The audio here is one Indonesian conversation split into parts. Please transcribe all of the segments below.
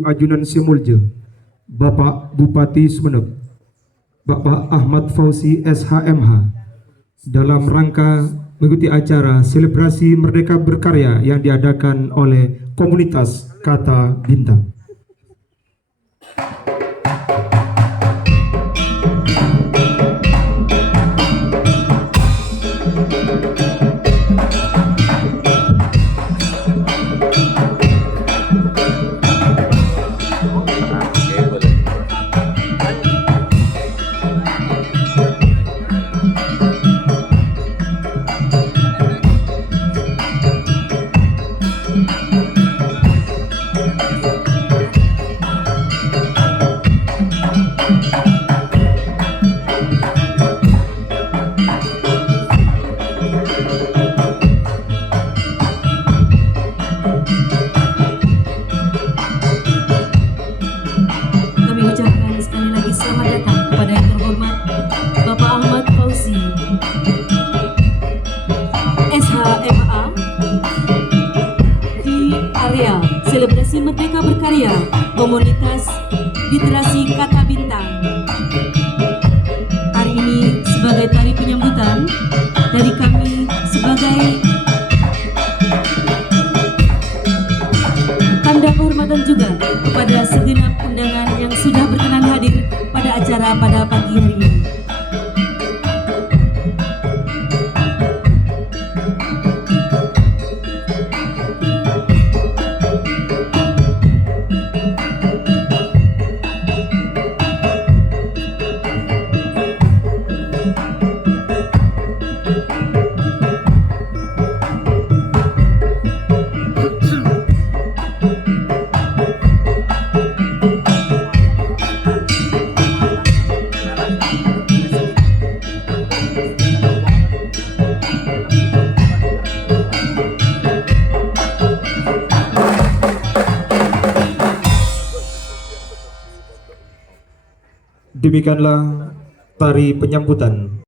Ajunan Simulje, Bapak Bupati Sumeneb, Bapak Ahmad Fauzi SHMH, dalam rangka mengikuti acara selebrasi Merdeka Berkarya yang diadakan oleh komunitas Kata Bintang. Selebrasi Merdeka Berkarya Komunitas Literasi Kata Bintang. Hari ini sebagai tari penyambutan dari kami sebagai tanda kehormatan juga kepada segenap undangan yang sudah berkenan hadir pada acara pada pagi hari ini. Demikianlah tari penyambutan.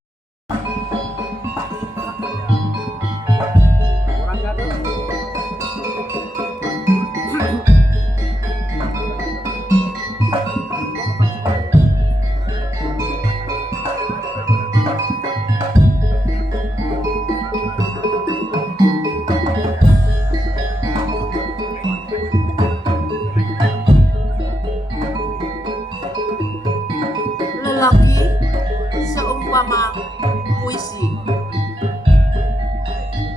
Lelaki seumpama puisi.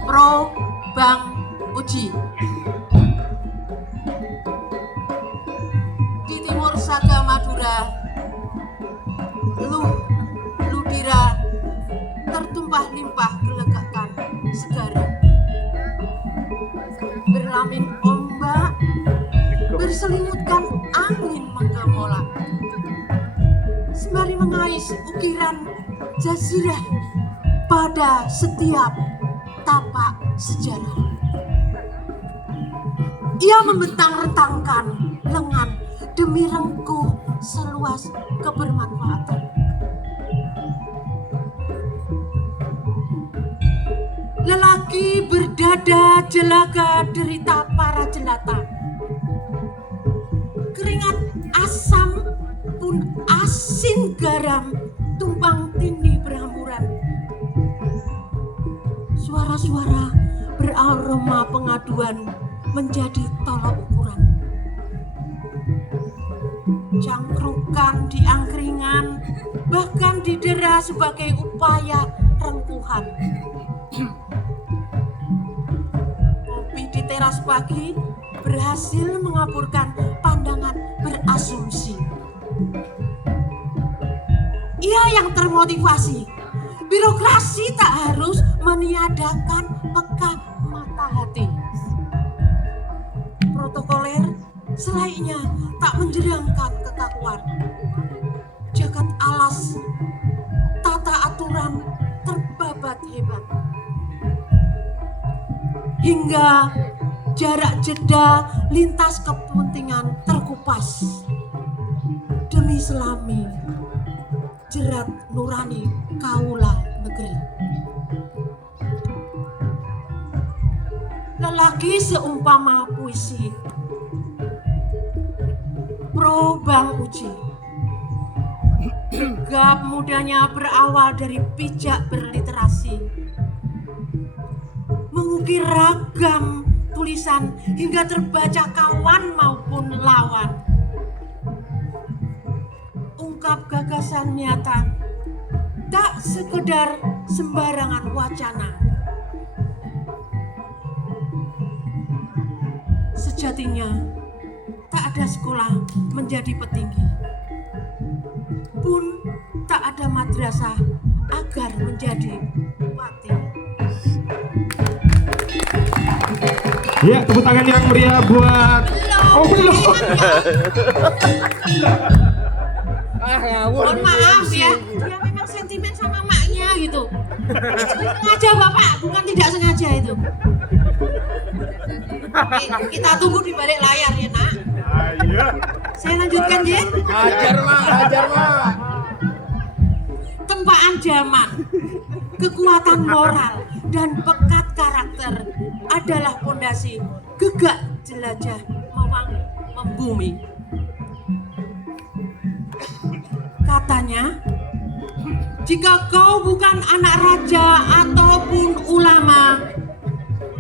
Pro Bang Uji. Di timur Saga Madura, Ludira tertumpah limpah gelegakan segara. Berlamin ombak, berselimutkan angin menggemolak. Sembari mengais ukiran jazirah pada setiap tapak sejarah. Ia membentang-rentangkan lengan demi rengkuh seluas kebermanfaatan. Lelaki berdada jelaga derita para jelata. Keringat asam pun asin garam tumpang tindih berhamburan. Suara-suara beraroma pengaduan menjadi tolak ukuran. Cangkrukan di angkringan bahkan didera sebagai upaya rengkuhan. Kopi di teras pagi berhasil mengaburkan pandangan berasumsi. Ia yang termotivasi. Birokrasi tak harus meniadakan peka mata hati. Protokoler selainnya tak menjerangkan kekakuan. Jagat alas, tata aturan terbabat hebat. Hingga jarak jeda lintas kepentingan terkupas. Demi selami jerat nurani kaula negeri. Lelaki seumpama puisi. Pro Bang Uji. Gegap mudanya berawal dari pijak berliterasi, mengukir ragam tulisan hingga terbaca kawan maupun lawan. Ungkap gagasan nyata, tak sekedar sembarangan wacana. Sejatinya, tak ada sekolah menjadi petinggi, pun tak ada madrasah agar menjadi bupati. Ya, tepuk tangan yang meriah buat belum. Mohon maaf ya, dia memang sentimen sama maknya gitu. Sengaja Bapak, bukan tidak sengaja itu. Kita tunggu di balik layar ya nak. Saya lanjutkan ya. Hajar mah. Tempaan zaman, kekuatan moral dan pekat karakter adalah fondasi gegak jelajah mewangi membumi. Katanya, jika kau bukan anak raja ataupun ulama,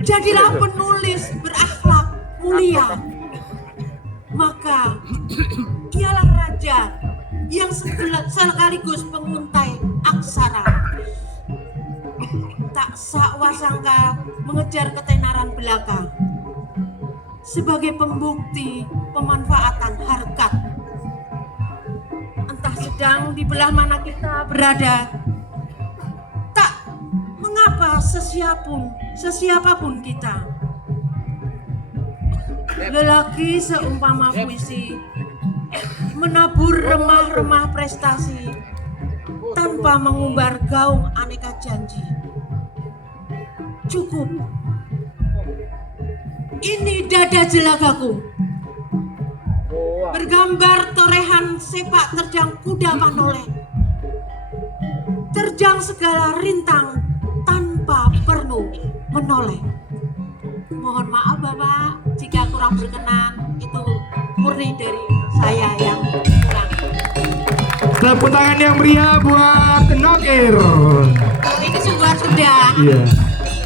jadilah penulis berakhlak mulia. Maka dialah raja yang sekaligus penguntai aksara. Tak sakwasangka mengejar ketenaran belaka sebagai pembukti pemanfaatan harkat. Entah sedang di belah mana kita berada, tak mengapa sesiapapun kita. Lelaki seumpama puisi, menabur remah-remah prestasi tanpa mengumbar gaung aneka janji. Cukup. Ini dada jelagaku, bergambar torehan sepak terjang kuda manoleh, terjang segala rintang tanpa perlu menoleh. Mohon maaf Bapak jika kurang berkenan, itu murni dari saya yang kurang. Tepuk tangan yang meriah buat Nokir. Ini sudah. Iya.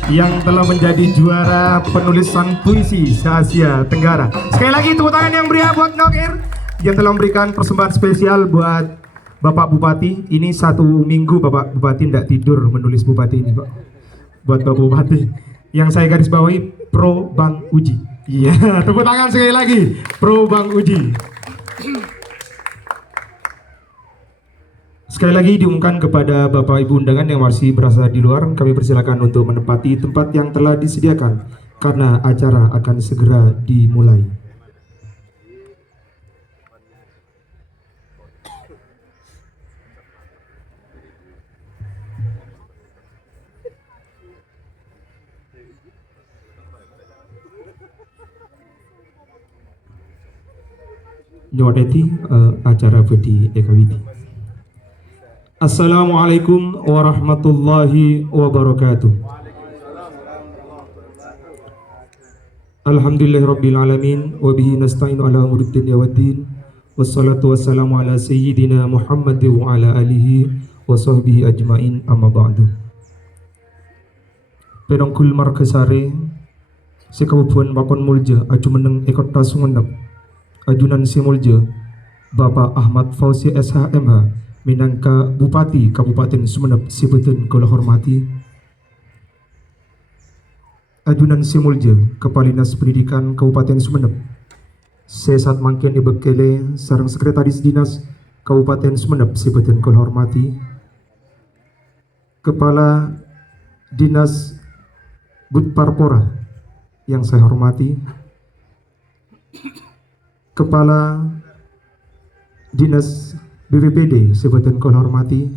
Yang telah menjadi juara penulisan puisi se-Asia Tenggara. Sekali lagi tepuk tangan yang meriah buat Nokir yang telah memberikan persembahan spesial buat Bapak Bupati. Ini 1 minggu Bapak Bupati tidak tidur menulis Bupati ini Pak. Buat Bapak Bupati. Yang saya garis bawahi Pro Bang Uji. Iya, tepuk tangan sekali lagi Pro Bang Uji. Sekali lagi diumumkan kepada Bapak Ibu undangan yang masih berada di luar, kami persilakan untuk menempati tempat yang telah disediakan karena acara akan segera dimulai. Nyodeti acara Budi Ekawiti. Assalamualaikum warahmatullahi wabarakatuh. Alhamdulillahirabbil alamin wa bihi nasta'inu ala umuri dunya waddin. Wassalatu wassalamu ala sayyidina Muhammad wa ala alihi wa sahbihi ajmain amma ba'du. Pedongkul markasare sekabupaten Bakon Mulja aju meneng ekota Sumenep ajunan Simulja Bapak Ahmad Fauzi SHMH minangka Bupati Kabupaten Sumenep Sibeuten kula hormati. Ajunan Simulja Kepala Dinas Pendidikan Kabupaten Sumenep Sesat mangken ibekele sareng Sekretaris Dinas Kabupaten Sumenep Sibeuten kula hormati. Kepala Dinas Budparpora yang saya hormati. Kepala Dinas BPPD Sibeuten kula hormati.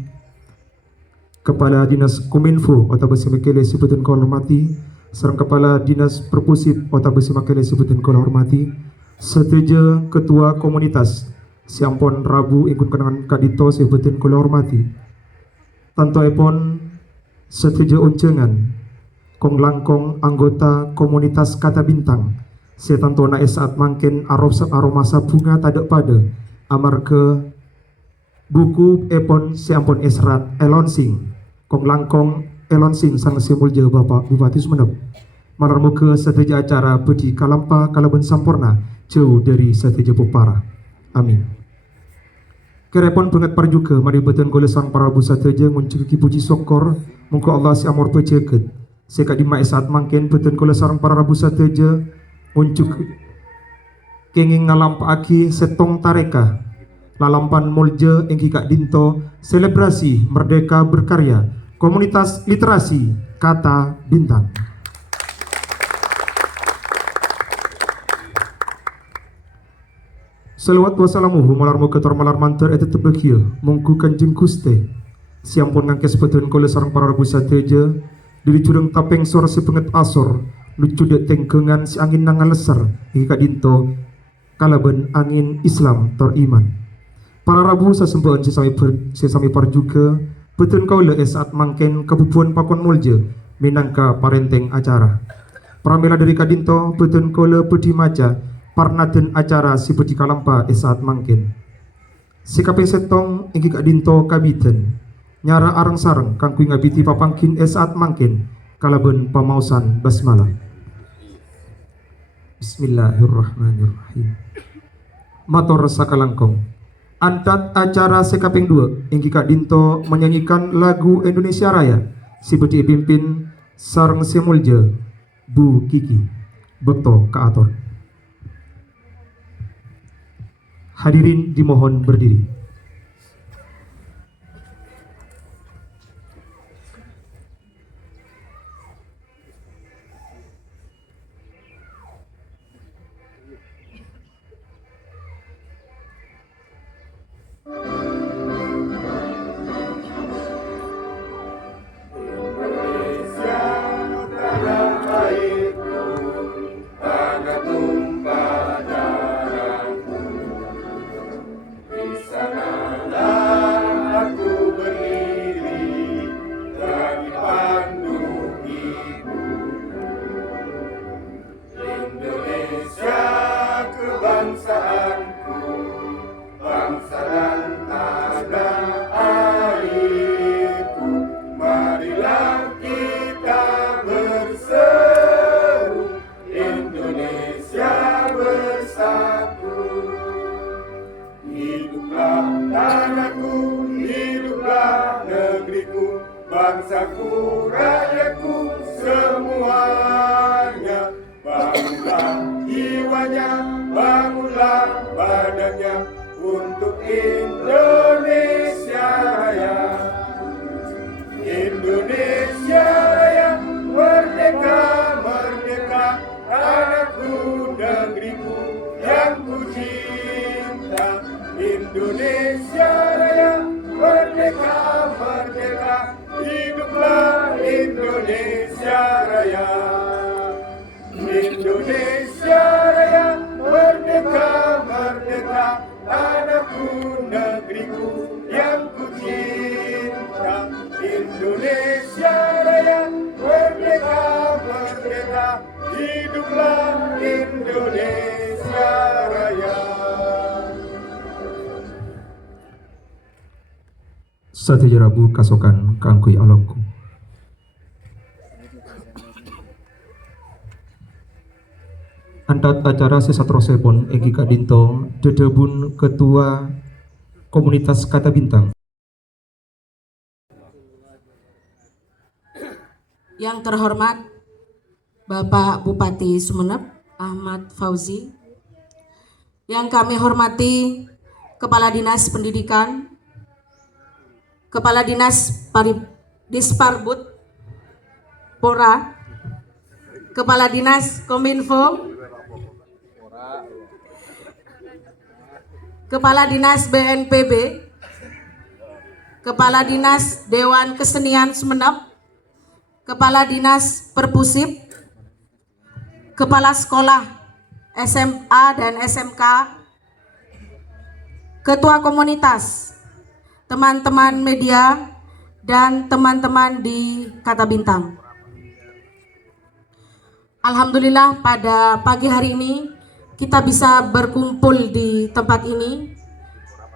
Kepala Dinas Kominfo Kota Besi Mekele Sibeuten kula hormati. Sareng Kepala Dinas Perpusit Kota Besi Mekele Sibeuten kula hormati. Seteja Ketua Komunitas Siampon Rabu Ingkun Kenangan Kadito Sibeuten kula hormati. Tantoepon seteja uncengan Kong Langkong anggota Komunitas Kata Bintang setan tona saat mangkin aromasa bunga tadak pada amarga buku epon siampun esrat elonsing kong langkong elonsing sang simulja Bapak Bupati Sumeneb malar muga seteja acara bedi kalampa kalaban sampurna jauh dari seteja pupara. Amin. Kerepon banget par juga mari beten golesan para busateja nguncuki puji syukur muka Allah si amor pejaget seka di saat mangkin beten golesan para busateja uncuk kenging ngalampaki setong tareka lalampan mulja engki kak dinto selebrasi merdeka berkarya komunitas literasi kata bintang. Salawat wassalamuhu malar mogator malar mantar eta tebekia mungku kanjeng Guste siampun ngangkes betun kole sarang para rabu sateja diri cureng tapeng sor sepenget asor lucu dek tengkengan si angin nangalesar hingga dinto kalaban angin Islam tor iman para rabu sasembahan sesami par juga betun kaula saat mangken kabubuan pakon mulja minangka parenteng acara pramila dari kadinto betun kaula bedi maca parnaden acara si bedi kalampa saat mangken sikape setong ingki kak dinto kabiten nyara arang sarang kangkui ngabiti papangkin saat mangken kalaben pamausan basmalah. Bismillahirrahmanirrahim. Mator sakalangkong antat acara sekaping 2 ingki kak dinto menyanyikan lagu Indonesia Raya si bedi pimpin sarang semulja Bu Kiki bekto ka ator. Hadirin dimohon berdiri. Bangsaku, rakyatku, semuanya. Bangunlah jiwanya, bangunlah badannya untuk Indonesia Raya. Indonesia Raya, merdeka, merdeka, tanahku, negeriku yang ku cinta. Indonesia Raya, merdeka, merdeka, hiduplah Indonesia Raya. Indonesia Raya, merdeka, merdeka, tanahku, negeriku yang ku cinta. Indonesia Raya, merdeka, merdeka, hiduplah Indonesia Raya. Satu jerabu kasokan kangkui alongku. Antat acara sesatrosepon Egi Kadinto dedebun ketua komunitas kata bintang. Yang terhormat Bapak Bupati Sumeneb Ahmad Fauzi, yang kami hormati Kepala Dinas Pendidikan, Kepala Dinas Disparbud Pora, Kepala Dinas Kominfo, Kepala Dinas BNPB, Kepala Dinas Dewan Kesenian Sumeneb, Kepala Dinas Perpusip, Kepala Sekolah SMA dan SMK, Ketua Komunitas, teman-teman media, dan teman-teman di Kata Bintang. Alhamdulillah pada pagi hari ini kita bisa berkumpul di tempat ini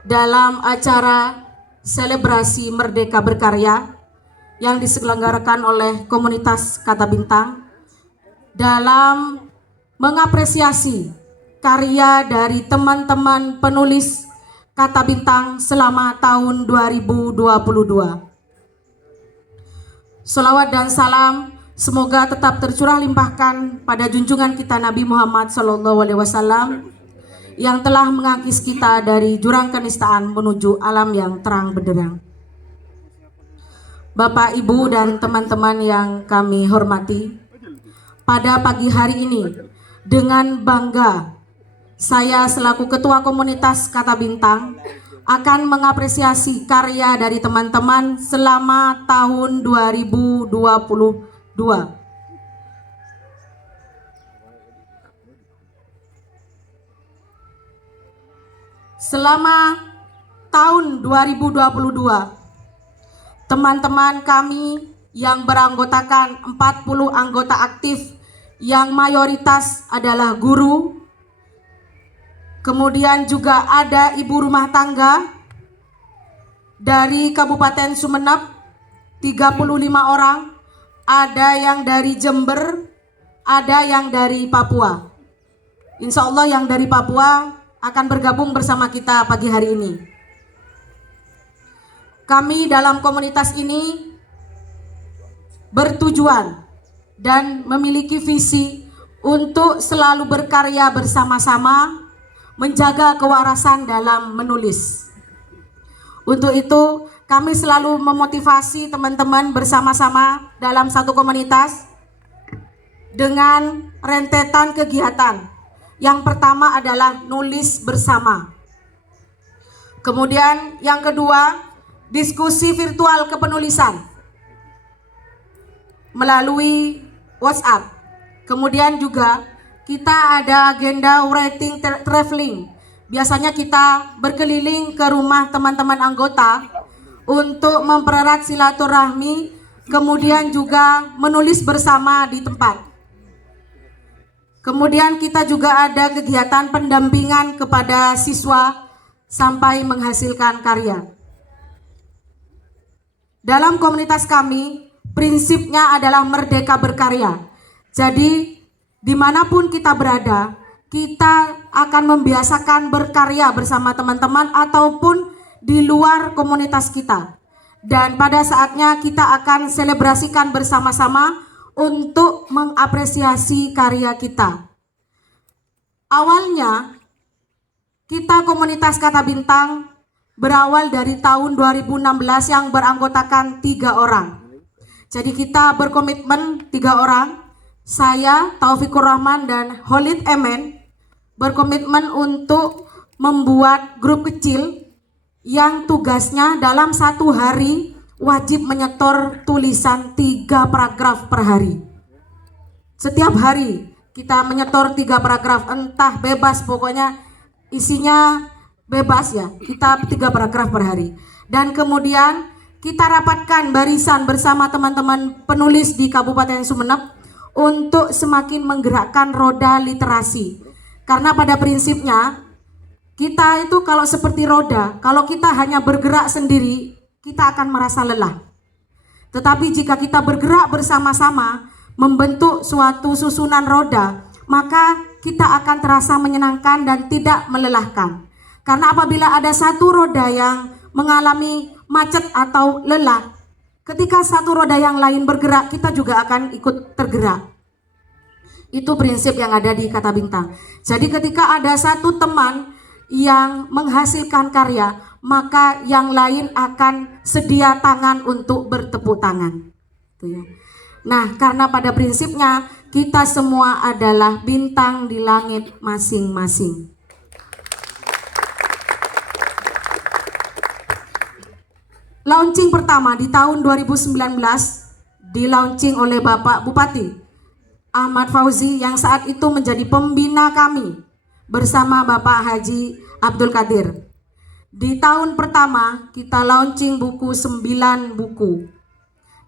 dalam acara selebrasi Merdeka Berkarya yang diselenggarakan oleh komunitas Kata Bintang dalam mengapresiasi karya dari teman-teman penulis Kata Bintang selama tahun 2022. Sholawat dan salam semoga tetap tercurah limpahkan pada junjungan kita Nabi Muhammad SAW yang telah mengakis kita dari jurang kenistaan menuju alam yang terang benderang. Bapak, Ibu, dan teman-teman yang kami hormati, pada pagi hari ini dengan bangga saya selaku Ketua Komunitas Kata Bintang akan mengapresiasi karya dari teman-teman selama tahun 2022. Selama tahun 2022, teman-teman kami yang beranggotakan 40 anggota aktif yang mayoritas adalah guru, kemudian juga ada ibu rumah tangga dari Kabupaten Sumeneb 35 orang, ada yang dari Jember, ada yang dari Papua. Insya Allah yang dari Papua akan bergabung bersama kita pagi hari ini. Kami dalam komunitas ini bertujuan dan memiliki visi untuk selalu berkarya bersama-sama, menjaga kewarasan dalam menulis. Untuk itu, kami selalu memotivasi teman-teman bersama-sama dalam satu komunitas dengan rentetan kegiatan. Yang pertama adalah nulis bersama. Kemudian yang kedua, diskusi virtual kepenulisan melalui WhatsApp. Kemudian juga kita ada agenda writing traveling. Biasanya kita berkeliling ke rumah teman-teman anggota untuk mempererat silaturahmi, kemudian juga menulis bersama di tempat. Kemudian kita juga ada kegiatan pendampingan kepada siswa sampai menghasilkan karya. Dalam komunitas kami, prinsipnya adalah merdeka berkarya. Jadi dimanapun kita berada, kita akan membiasakan berkarya bersama teman-teman ataupun di luar komunitas kita. Dan pada saatnya kita akan selebrasikan bersama-sama untuk mengapresiasi karya kita. Awalnya, kita komunitas Kata Bintang berawal dari tahun 2016 yang beranggotakan 3 orang. Jadi kita berkomitmen 3 orang. Saya, Taufikur Rahman, dan Holid Emen berkomitmen untuk membuat grup kecil yang tugasnya dalam 1 hari wajib menyetor tulisan 3 paragraf per hari. Setiap hari kita menyetor 3 paragraf, entah bebas, pokoknya isinya bebas ya, kita 3 paragraf per hari. Dan kemudian kita rapatkan barisan bersama teman-teman penulis di Kabupaten Sumeneb untuk semakin menggerakkan roda literasi. Karena pada prinsipnya kita itu kalau seperti roda, kalau kita hanya bergerak sendiri, kita akan merasa lelah. Tetapi jika kita bergerak bersama-sama, membentuk suatu susunan roda, maka kita akan terasa menyenangkan dan tidak melelahkan. Karena apabila ada satu roda yang mengalami macet atau lelah, ketika satu roda yang lain bergerak, kita juga akan ikut tergerak. Itu prinsip yang ada di Kata Bintang. Jadi ketika ada satu teman yang menghasilkan karya, maka yang lain akan sedia tangan untuk bertepuk tangan. Nah, karena pada prinsipnya kita semua adalah bintang di langit masing-masing. Launching pertama di tahun 2019 di-launching oleh Bapak Bupati Ahmad Fauzi yang saat itu menjadi pembina kami bersama Bapak Haji Abdul Qadir. Di tahun pertama kita launching buku 9 buku.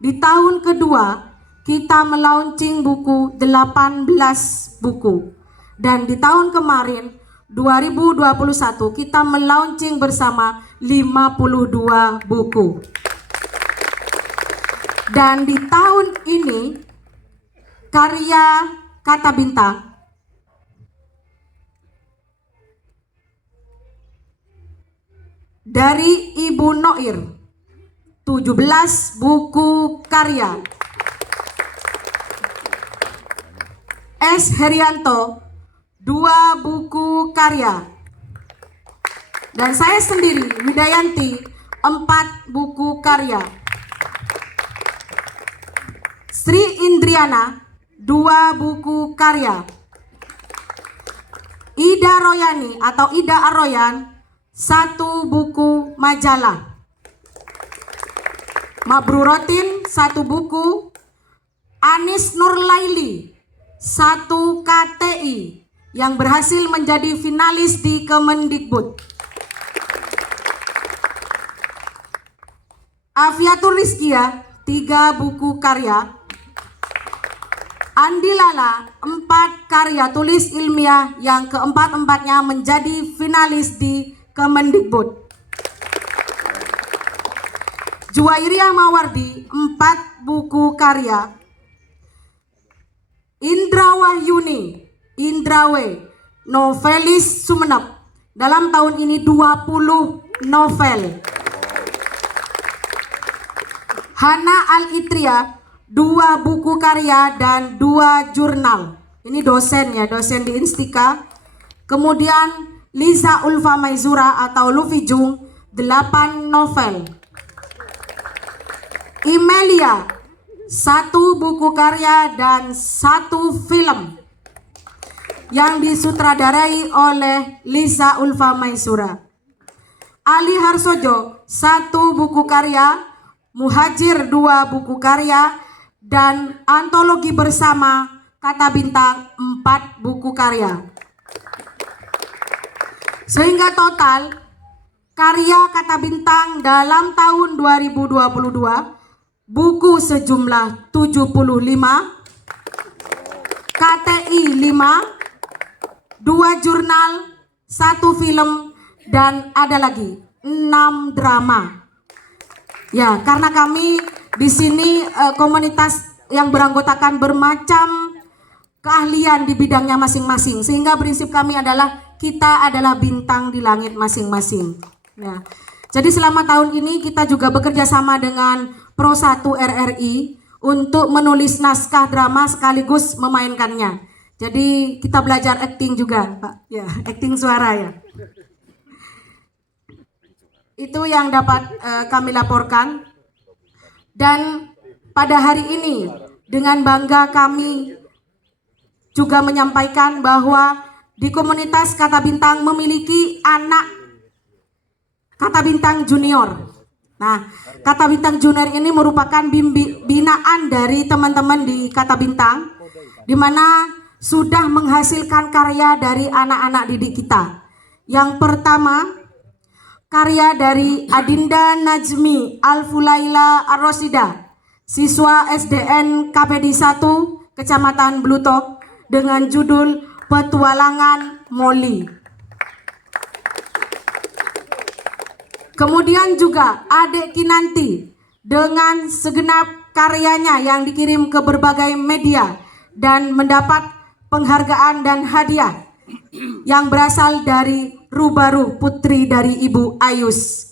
Di tahun kedua kita melaunching buku 18 buku. Dan di tahun kemarin 2021 kita melaunching bersama 52 buku. Dan di tahun ini karya Kata Bintang dari Ibu Noir 17 buku karya, S. Herianto 2 buku karya, dan saya sendiri Widayanti 4 buku karya, Sri Indriana 2 buku karya, Ida Royani atau Ida Aroyan 1 buku majalah, Mabrurotin 1 buku, Anis Nurlaili 1 KTI yang berhasil menjadi finalis di Kemendikbud, Afiatul Rizkia 3 buku karya, Andi Lala 4 karya tulis ilmiah yang keempat-empatnya menjadi finalis di Kemendikbud, Juwairia Mawardi 4 buku karya, Indra Wahyuni Indrawe novelis Sumeneb dalam tahun ini 20 novel, Hana Al-Itria 2 buku karya dan 2 jurnal. Ini dosen ya, dosen di Instika. Kemudian Liza Ulfa Maizura atau Luffy Jung 8 novel. Imelia 1 buku karya dan 1 film yang disutradarai oleh Liza Ulfa Maizura. Ali Harsojo 1 buku karya, Muhajir 2 buku karya, dan antologi bersama Kata Bintang 4 buku karya. Sehingga total karya Kata Bintang dalam tahun 2022 buku sejumlah 75, KTI 5, 2 jurnal, 1 film, dan ada lagi 6 drama. Ya, karena kami di sini komunitas yang beranggotakan bermacam keahlian di bidangnya masing-masing, sehingga prinsip kami adalah kita adalah bintang di langit masing-masing. Ya. Jadi selama tahun ini kita juga bekerja sama dengan Pro 1 RRI untuk menulis naskah drama sekaligus memainkannya. Jadi kita belajar acting juga, Pak. Ya, acting suara ya. Itu yang dapat kami laporkan. Dan pada hari ini dengan bangga kami juga menyampaikan bahwa di komunitas Kata Bintang memiliki anak Kata Bintang Junior. Nah, Kata Bintang Junior ini merupakan binaan dari teman-teman di Kata Bintang, di mana sudah menghasilkan karya dari anak-anak didik kita. Yang pertama, karya dari Adinda Najmi Alfulaila Arrosida, siswa SDN KPD 1 Kecamatan Blutok, dengan judul Petualangan Molly. Kemudian juga Adek Kinanti dengan segenap karyanya yang dikirim ke berbagai media dan mendapat penghargaan dan hadiah yang berasal dari Rubaruh, putri dari Ibu Ayus.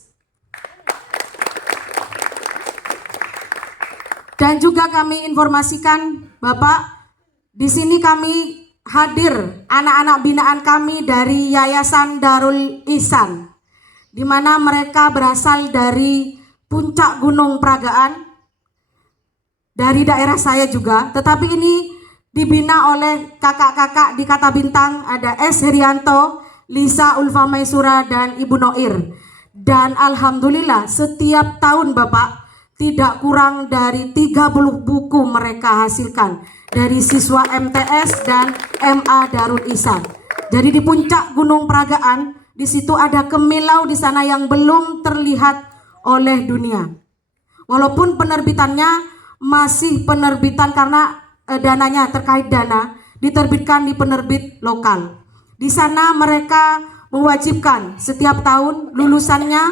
Dan juga kami informasikan Bapak, di sini kami hadir anak-anak binaan kami dari Yayasan Darul Ihsan, di mana mereka berasal dari puncak Gunung Pragaan, dari daerah saya juga, tetapi ini dibina oleh kakak-kakak di Kata Bintang, ada S. Herianto, Liza Ulfa Maizura, dan Ibu Noir. Dan alhamdulillah setiap tahun Bapak tidak kurang dari 30 buku mereka hasilkan dari siswa MTS dan MA Darul Ihsan. Jadi di puncak Gunung Pragaan, di situ ada Kemilau di sana yang belum terlihat oleh dunia. Walaupun penerbitannya masih penerbitan karena dananya terkait dana diterbitkan di penerbit lokal. Di sana mereka mewajibkan setiap tahun lulusannya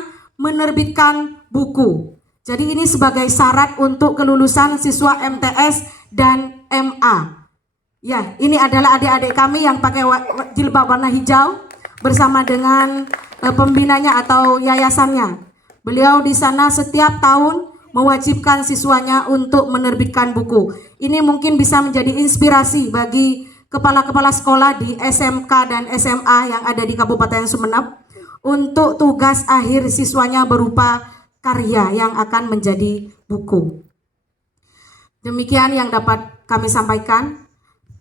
menerbitkan buku. Jadi ini sebagai syarat untuk kelulusan siswa MTS dan MA. Ya, ini adalah adik-adik kami yang pakai jilbab warna hijau bersama dengan pembinanya atau yayasannya. Beliau di sana setiap tahun mewajibkan siswanya untuk menerbitkan buku. Ini mungkin bisa menjadi inspirasi bagi kepala-kepala sekolah di SMK dan SMA yang ada di Kabupaten Sumeneb untuk tugas akhir siswanya berupa karya yang akan menjadi buku. Demikian yang dapat kami sampaikan.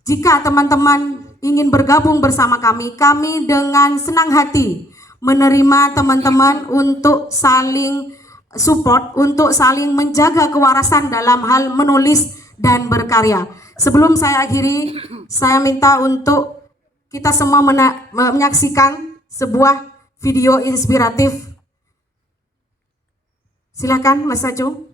Jika teman-teman ingin bergabung bersama kami dengan senang hati menerima teman-teman untuk saling support, untuk saling menjaga kewarasan dalam hal menulis dan berkarya. Sebelum saya akhiri, saya minta untuk kita semua menyaksikan sebuah video inspiratif. Silakan Mas Acu.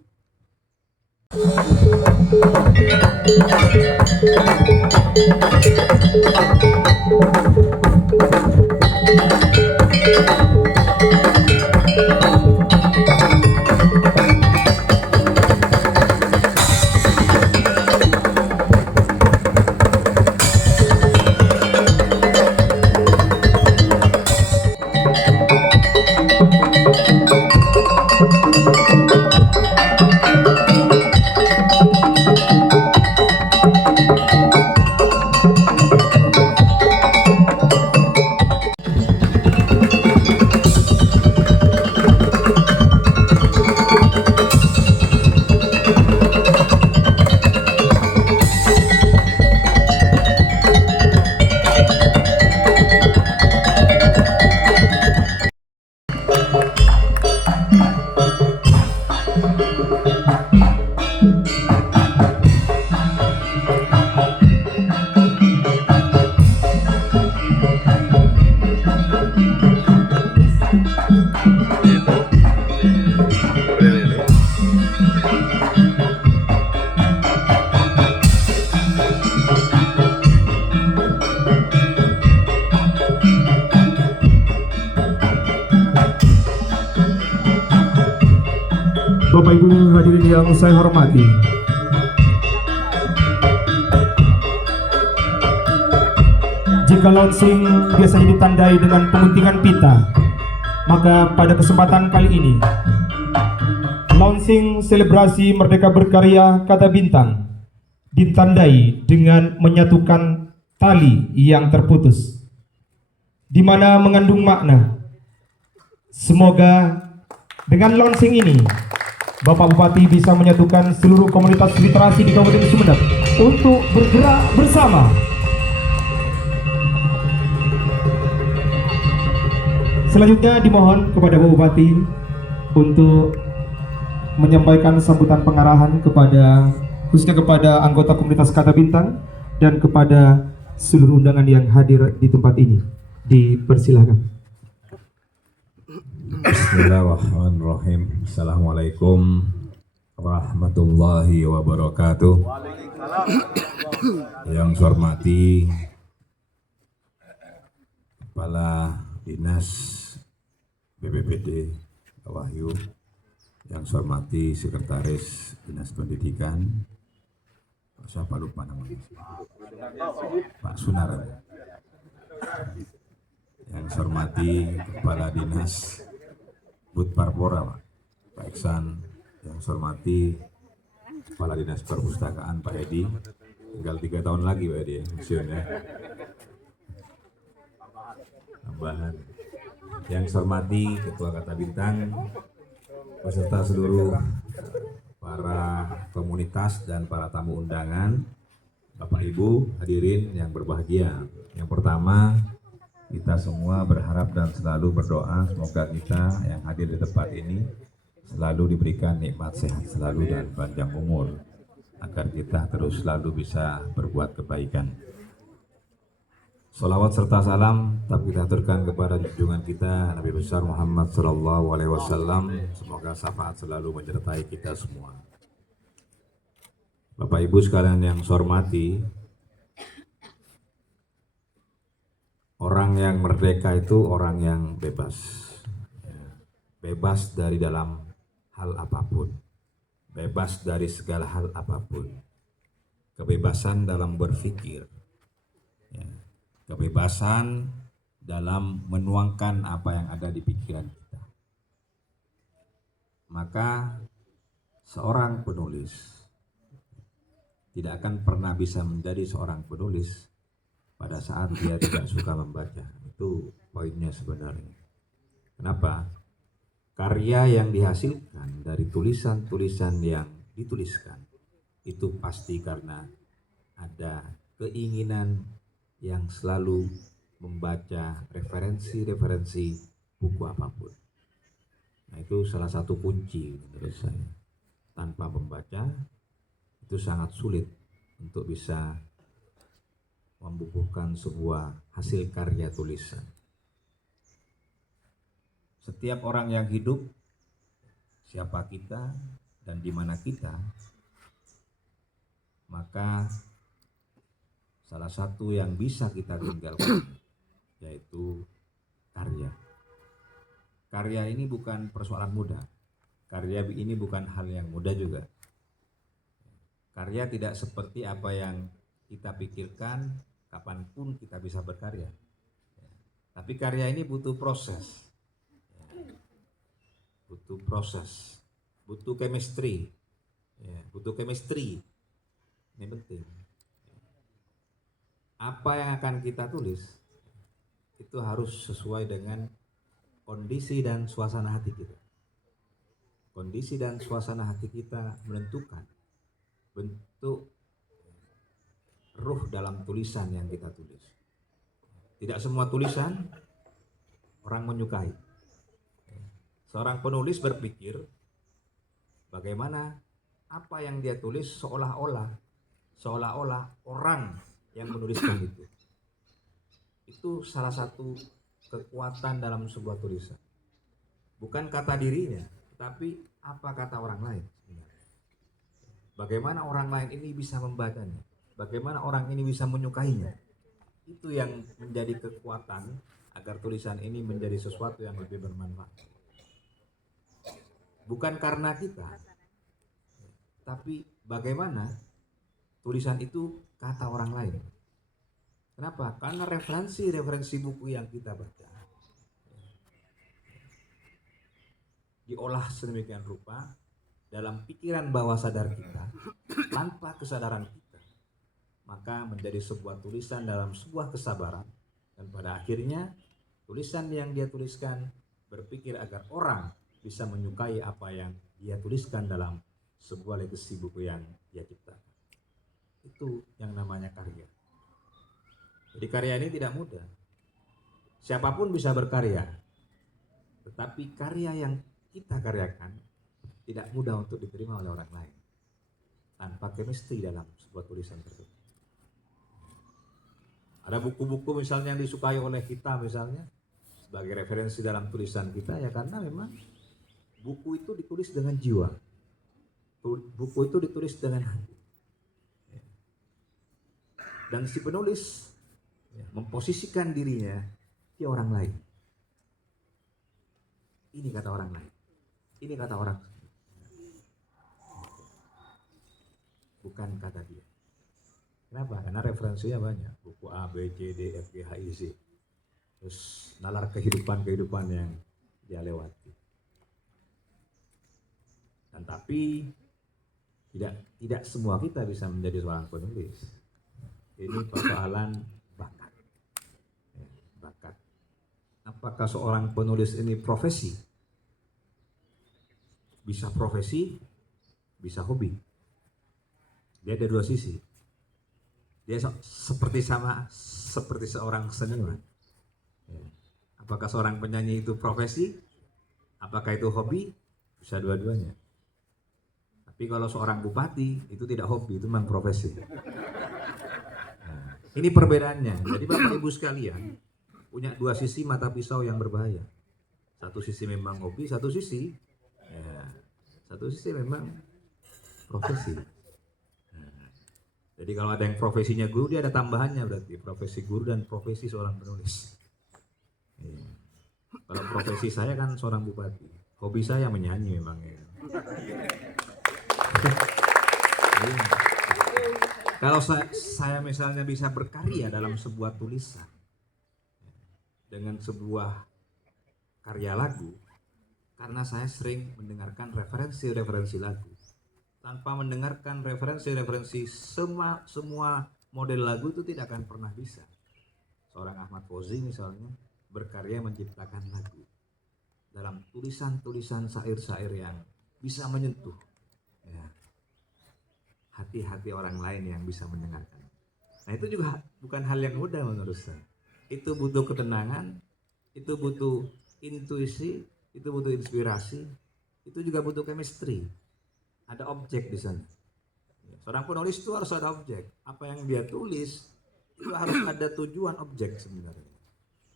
Bapak Ibu hadirin yang saya hormati, jika launching biasanya ditandai dengan penguntingan pita, maka pada kesempatan kali ini launching selebrasi Merdeka Berkarya Kata Bintang ditandai dengan menyatukan tali yang terputus, di mana mengandung makna. Semoga dengan launching ini Bapak Bupati bisa menyatukan seluruh komunitas literasi di Kabupaten Sumeneb untuk bergerak bersama. Selanjutnya dimohon kepada Bapak Bupati untuk menyampaikan sambutan pengarahan khususnya kepada anggota komunitas Kata Bintang dan kepada seluruh undangan yang hadir di tempat ini. Dipersilakan. Bismillahirrahmanirrahim. Assalamualaikum warahmatullahi wabarakatuh. Yang saya hormati Kepala Dinas BPPD Wahyu, yang saya hormati Sekretaris Dinas Pendidikan, siapa lupa namanya, Pak Sunar. Yang saya hormati Kepala Dinas Budparpora Pak Iksan, yang saya hormati Kepala Dinas Perpustakaan Pak Edi, tinggal 3 tahun lagi Pak Edi pensiunnya, tambahan. Yang saya hormati Ketua Kata Bintang beserta seluruh para komunitas dan para tamu undangan, Bapak Ibu hadirin yang berbahagia. Yang pertama, kita semua berharap dan selalu berdoa semoga kita yang hadir di tempat ini selalu diberikan nikmat sehat selalu dan panjang umur, agar kita terus selalu bisa berbuat kebaikan. Salawat serta salam tetap kita aturkan kepada junjungan kita Nabi besar Muhammad SAW. Semoga syafaat selalu menyertai kita semua. Bapak Ibu sekalian yang saya hormati, orang yang merdeka itu orang yang bebas. Bebas dari dalam hal apapun. Bebas dari segala hal apapun. Kebebasan dalam berpikir. Kebebasan dalam menuangkan apa yang ada di pikiran kita. Maka seorang penulis tidak akan pernah bisa menjadi seorang penulis pada saat dia tidak suka membaca. Itu poinnya sebenarnya. Kenapa? Karya yang dihasilkan dari tulisan-tulisan yang dituliskan itu pasti karena ada keinginan yang selalu membaca referensi-referensi buku apapun. Nah, itu salah satu kunci menurut saya. Tanpa membaca itu sangat sulit untuk bisa membukukan sebuah hasil karya tulisan. Setiap orang yang hidup, siapa kita dan di mana kita, maka salah satu yang bisa kita tinggalkan yaitu karya. Karya ini bukan persoalan mudah. Karya ini bukan hal yang mudah juga. Karya tidak seperti apa yang kita pikirkan, kapanpun kita bisa berkarya. Tapi karya ini butuh proses. Butuh proses. Butuh chemistry. Butuh chemistry. Ini penting. Apa yang akan kita tulis itu harus sesuai dengan kondisi dan suasana hati kita. Kondisi dan suasana hati kita menentukan bentuk ruh dalam tulisan yang kita tulis. Tidak semua tulisan orang menyukai. Seorang penulis berpikir bagaimana apa yang dia tulis seolah-olah orang yang menuliskan itu. Itu salah satu kekuatan dalam sebuah tulisan. Bukan kata dirinya, tapi apa kata orang lain. Bagaimana orang lain ini bisa membacanya. Bagaimana orang ini bisa menyukainya. Itu yang menjadi kekuatan agar tulisan ini menjadi sesuatu yang lebih bermanfaat. Bukan karena kita, tapi bagaimana tulisan itu kata orang lain. Kenapa? Karena referensi buku yang kita baca diolah sedemikian rupa dalam pikiran bawah sadar kita tanpa kesadaran kita, maka menjadi sebuah tulisan dalam sebuah kesabaran, dan pada akhirnya tulisan yang dia tuliskan berpikir agar orang bisa menyukai apa yang dia tuliskan dalam sebuah legasi buku yang dia ciptakan. Itu yang namanya karya. Jadi karya ini tidak mudah. Siapapun bisa berkarya, tetapi karya yang kita karyakan tidak mudah untuk diterima oleh orang lain tanpa chemistry dalam sebuah tulisan tersebut. Ada buku-buku misalnya yang disukai oleh kita misalnya sebagai referensi dalam tulisan kita, ya karena memang buku itu ditulis dengan jiwa. Buku itu ditulis dengan hati. Dan si penulis memposisikan dirinya di orang lain. Ini kata orang lain. Ini kata orang. Bukan kata dia. Kenapa? Karena referensinya banyak. Buku A, B, C, D, F, G, H, I, Z. Terus nalar kehidupan yang dia lewati. Dan tapi tidak semua kita bisa menjadi seorang penulis. Ini persoalan bakat. Bakat. Apakah seorang penulis ini profesi? Bisa profesi, bisa hobi. Dia ada dua sisi. Dia seperti seorang seniman. Apakah seorang penyanyi itu profesi? Apakah itu hobi? Bisa dua-duanya. Tapi kalau seorang bupati itu tidak hobi, itu memang profesi. Nah, ini perbedaannya. Jadi Bapak Ibu sekalian punya dua sisi mata pisau yang berbahaya. Satu sisi memang hobi, satu sisi memang profesi. Nah, Jadi kalau ada yang profesinya guru, dia ada tambahannya berarti profesi guru dan profesi seorang penulis. Iya. Kalau profesi saya kan seorang bupati, hobi saya menyanyi memang ya. Iya. Kalau saya misalnya bisa berkarya dalam sebuah tulisan dengan sebuah karya lagu, karena saya sering mendengarkan referensi-referensi lagu. Tanpa mendengarkan referensi-referensi semua model lagu itu tidak akan pernah bisa. Seorang Ahmad Fauzi misalnya berkarya menciptakan lagu dalam tulisan-tulisan syair-syair yang bisa menyentuh ya, hati-hati orang lain yang bisa mendengarkan. Nah itu juga bukan hal yang mudah menurut saya. Itu butuh ketenangan, itu butuh intuisi, itu butuh inspirasi, itu juga butuh chemistry. Ada objek di sana. Seorang penulis itu harus ada objek. Apa yang dia tulis itu harus ada tujuan objek sebenarnya.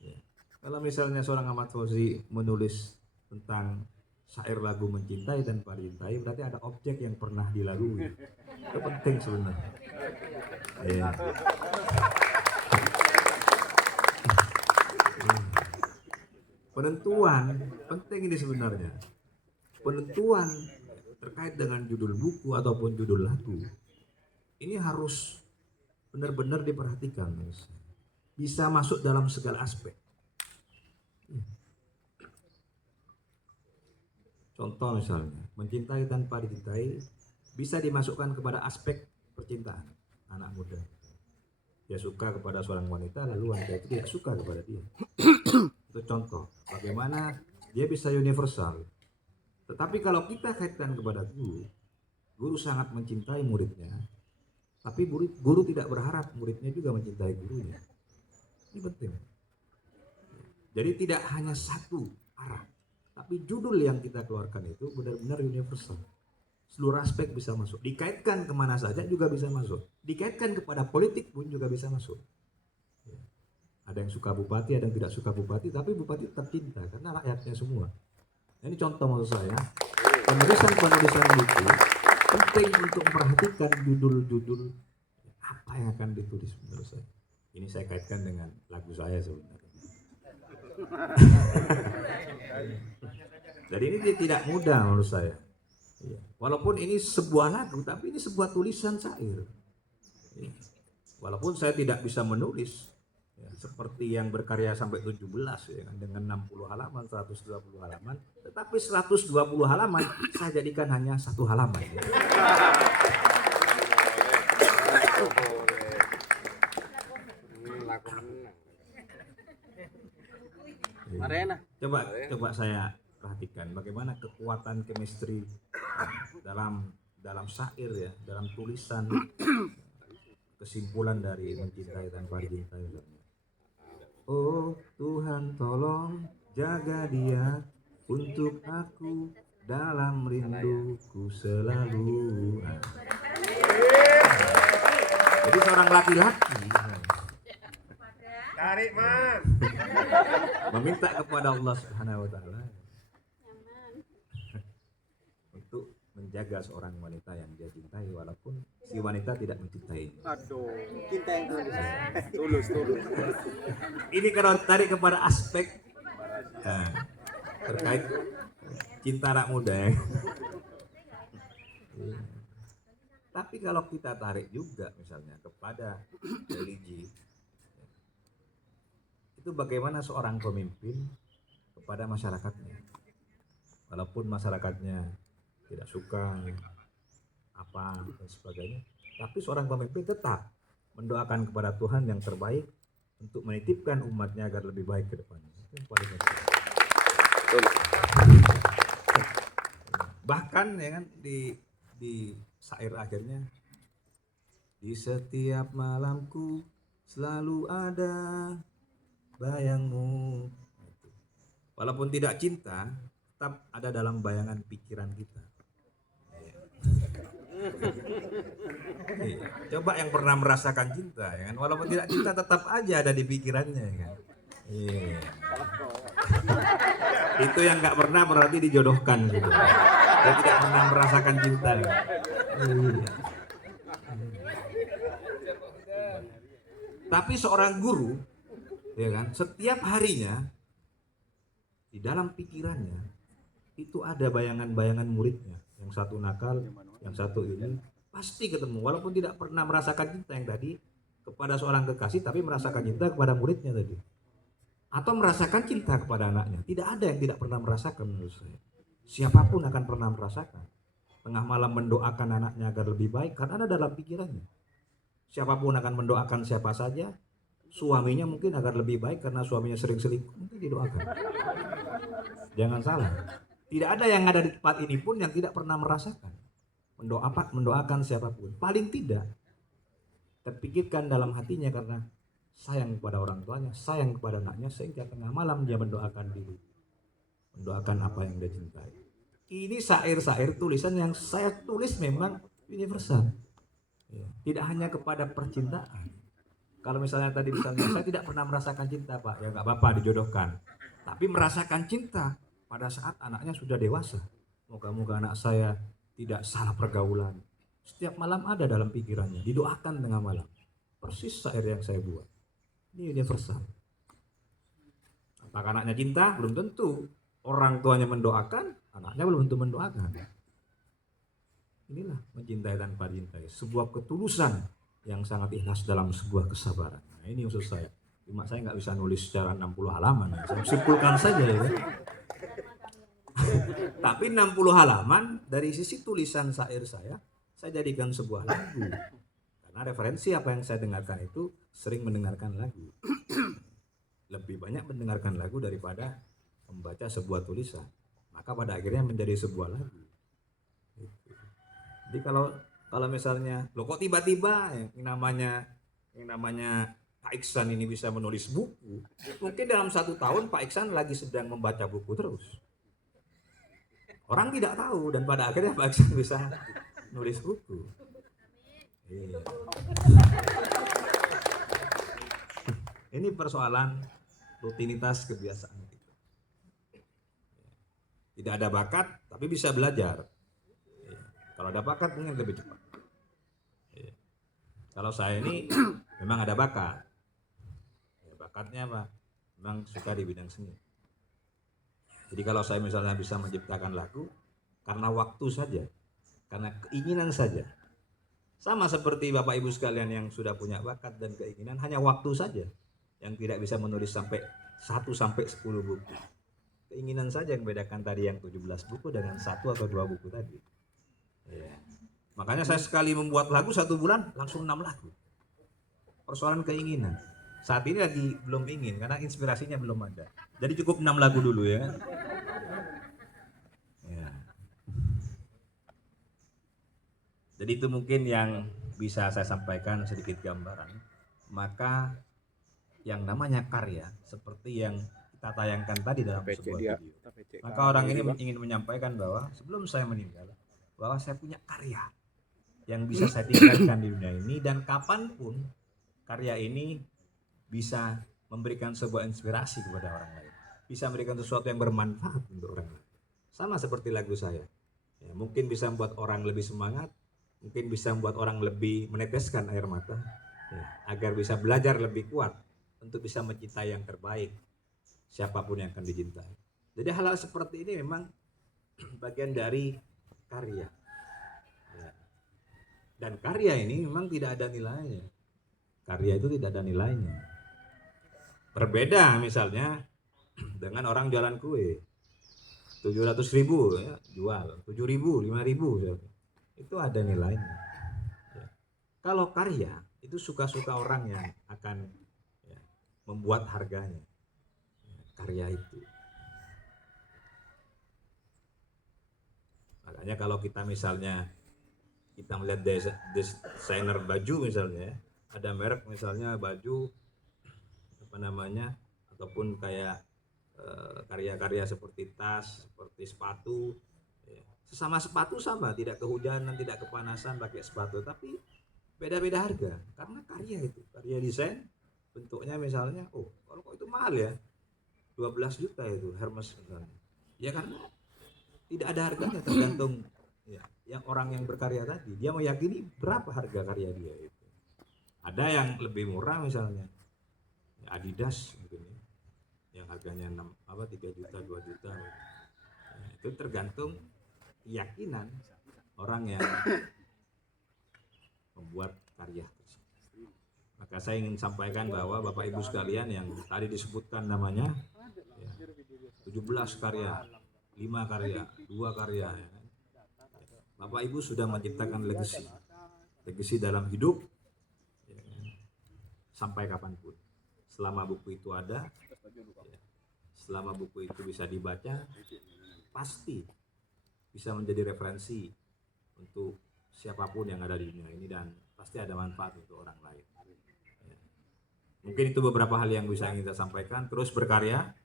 Ya. Kalau misalnya seorang Ahmad Fauzi menulis tentang syair lagu mencintai tanpa dicintai, berarti ada objek yang pernah dilalui. Itu penting sebenarnya. Ya. Penentuan penting ini sebenarnya. Penentuan terkait dengan judul buku ataupun judul lagu ini harus benar-benar diperhatikan, bisa masuk dalam segala aspek. Contoh misalnya, mencintai tanpa dicintai bisa dimasukkan kepada aspek percintaan anak muda. Dia suka kepada seorang wanita, lalu wanita itu tidak suka kepada dia. Itu contoh bagaimana dia bisa universal. Tetapi kalau kita kaitkan kepada guru sangat mencintai muridnya, tapi guru tidak berharap muridnya juga mencintai gurunya. Ini penting. Jadi tidak hanya satu arah, tapi judul yang kita keluarkan itu benar-benar universal. Seluruh aspek bisa masuk. Dikaitkan kemana saja juga bisa masuk. Dikaitkan kepada politik pun juga bisa masuk. Ada yang suka bupati, ada yang tidak suka bupati, tapi bupati tetap cinta karena rakyatnya semua. Ini contoh maksud saya, penulisan buku penting untuk memperhatikan judul-judul apa yang akan ditulis menurut saya. Ini saya kaitkan dengan lagu saya sebenarnya. Jadi ini tidak mudah menurut saya. Walaupun ini sebuah lagu, tapi ini sebuah tulisan syair. Walaupun saya tidak bisa menulis ya, seperti yang berkarya sampai 17 ya, dengan 60 halaman, 120 halaman, tetapi 120 halaman saya jadikan hanya satu halaman ya. Coba saya perhatikan bagaimana kekuatan chemistry dalam syair ya, dalam tulisan, kesimpulan dari mencintai tanpa dicintai. Oh Tuhan tolong jaga dia untuk aku dalam rinduku selalu. Nah. Jadi seorang laki-laki Tarik mas. meminta kepada Allah Subhanahu wa taala untuk menjaga seorang wanita yang dia cintai walaupun si wanita tidak mencintainya. Aduh, cinta yang tulus. Ini kalau tarik kepada aspek terkait cinta anak muda ya. Tapi kalau kita tarik juga misalnya kepada religi, itu bagaimana seorang pemimpin kepada masyarakatnya. Walaupun masyarakatnya tidak suka apa dan sebagainya, tapi seorang pemimpin tetap mendoakan kepada Tuhan yang terbaik untuk menitipkan umatnya agar lebih baik ke depannya. Itu yang paling penting. Bahkan ya kan di syair akhirnya, di setiap malamku selalu ada bayangmu. Walaupun tidak cinta, tetap ada dalam bayangan pikiran kita. Coba yang pernah merasakan cinta, ya kan? Walaupun tidak cinta tetap aja ada di pikirannya, ya kan? Iya. Itu yang nggak pernah berarti dijodohkan gitu. Dia tidak pernah merasakan cinta. Ya. Iya. Tapi seorang guru, ya kan, setiap harinya di dalam pikirannya itu ada bayangan-bayangan muridnya. Yang satu nakal, yang satu ini pasti ketemu. Walaupun tidak pernah merasakan cinta yang tadi kepada seorang kekasih, tapi merasakan cinta kepada muridnya tadi. Atau merasakan cinta kepada anaknya. Tidak ada yang tidak pernah merasakan menurut saya. Siapapun akan pernah merasakan. Tengah malam mendoakan anaknya agar lebih baik, karena ada dalam pikirannya. Siapapun akan mendoakan siapa saja. Suaminya mungkin agar lebih baik karena suaminya sering selingkuh, mungkin didoakan. Jangan salah. Tidak ada yang ada di tempat ini pun yang tidak pernah merasakan. Mendoakan siapapun. Paling tidak terpikirkan dalam hatinya karena sayang kepada orang tuanya, sayang kepada anaknya, sehingga tengah malam dia mendoakan diri. Mendoakan apa yang dia cintai. Ini syair-syair tulisan yang saya tulis memang universal. Tidak hanya kepada percintaan. Kalau misalnya tadi saya tidak pernah merasakan cinta, Pak, ya nggak apa-apa dijodohkan. Tapi merasakan cinta pada saat anaknya sudah dewasa. Moga-moga anak saya tidak salah pergaulan. Setiap malam ada dalam pikirannya, didoakan tengah malam. Persis syair yang saya buat. Ini universal. Apakah anaknya cinta? Belum tentu. Orang tuanya mendoakan, anaknya belum tentu mendoakan. Inilah mencintai tanpa cintai. Sebuah ketulusan yang sangat ikhlas dalam sebuah kesabaran. Nah, ini maksud saya. Cuma saya nggak bisa nulis secara 60 halaman. Ya. Saya simpulkan saja ya. Tapi 60 halaman dari sisi tulisan syair saya jadikan sebuah lagu. Karena referensi apa yang saya dengarkan itu sering mendengarkan lagu. Lebih banyak mendengarkan lagu daripada membaca sebuah tulisan. Maka pada akhirnya menjadi sebuah lagu. Jadi kalau misalnya, loh kok tiba-tiba yang namanya Pak Iksan ini bisa menulis buku, mungkin dalam 1 tahun Pak Iksan lagi sedang membaca buku terus. Orang tidak tahu dan pada akhirnya Pak Iksan bisa nulis buku. Iya. Ini persoalan rutinitas kebiasaan kita. Tidak ada bakat, tapi bisa belajar. Kalau ada bakat mungkin lebih cepat. Kalau saya ini memang ada bakat. Bakatnya apa? Memang suka di bidang seni. Jadi kalau saya misalnya bisa menciptakan lagu karena waktu saja, karena keinginan saja. Sama seperti Bapak Ibu sekalian yang sudah punya bakat dan keinginan, hanya waktu saja yang tidak bisa menulis sampai 1 sampai 10 buku. Keinginan saja yang membedakan tadi yang 17 buku dengan 1 atau 2 buku tadi. Ya. Makanya saya sekali membuat lagu 1 bulan langsung 6 lagu. Persoalan keinginan. Saat ini lagi belum ingin karena inspirasinya belum ada. Jadi cukup 6 lagu dulu ya. Ya. Jadi itu mungkin yang bisa saya sampaikan sedikit gambaran. Maka yang namanya karya seperti yang kita tayangkan tadi dalam sebuah video. Maka orang ini ingin menyampaikan bahwa sebelum saya meninggal, bahwa saya punya karya yang bisa saya tinggalkan di dunia ini, dan kapanpun karya ini bisa memberikan sebuah inspirasi kepada orang lain, bisa memberikan sesuatu yang bermanfaat untuk orang lain. Sama seperti lagu saya, ya, mungkin bisa membuat orang lebih semangat, mungkin bisa membuat orang lebih meneteskan air mata, ya, agar bisa belajar lebih kuat untuk bisa mencintai yang terbaik, siapapun yang akan dicintai. Jadi hal-hal seperti ini memang bagian dari karya. Ya. Dan karya ini memang tidak ada nilainya. Karya itu tidak ada nilainya. Berbeda misalnya dengan orang jualan kue. 700.000 ya, jual, 7.000, 5.000 itu ada nilainya. Ya. Kalau karya itu suka-suka orang yang akan ya, membuat harganya. Ya, karya itu. Makanya kalau kita misalnya kita melihat desainer baju misalnya, ada merek misalnya baju apa namanya, ataupun kayak karya-karya seperti tas, seperti sepatu, ya. Sesama sepatu sama, tidak kehujanan, tidak kepanasan pakai sepatu, tapi beda-beda harga karena karya itu, karya desain, bentuknya misalnya, oh kalau kok itu mahal ya, 12 juta itu Hermes misalnya, ya karena tidak ada harganya, tergantung ya, yang orang yang berkarya tadi dia meyakini berapa harga karya dia itu. Ada yang lebih murah misalnya Adidas mungkin ya, yang harganya 3 juta 2 juta. Nah, itu tergantung keyakinan orang yang membuat karya. Maka saya ingin sampaikan bahwa Bapak Ibu sekalian yang tadi disebutkan namanya ya, 17 karya, 5 karya, 2 karya ya. Bapak Ibu sudah menciptakan legasi dalam hidup ya, sampai kapanpun. Selama buku itu ada, ya, selama buku itu bisa dibaca, pasti bisa menjadi referensi untuk siapapun yang ada di dunia ini dan pasti ada manfaat untuk orang lain. Ya. Mungkin itu beberapa hal yang bisa kita sampaikan. Terus berkarya,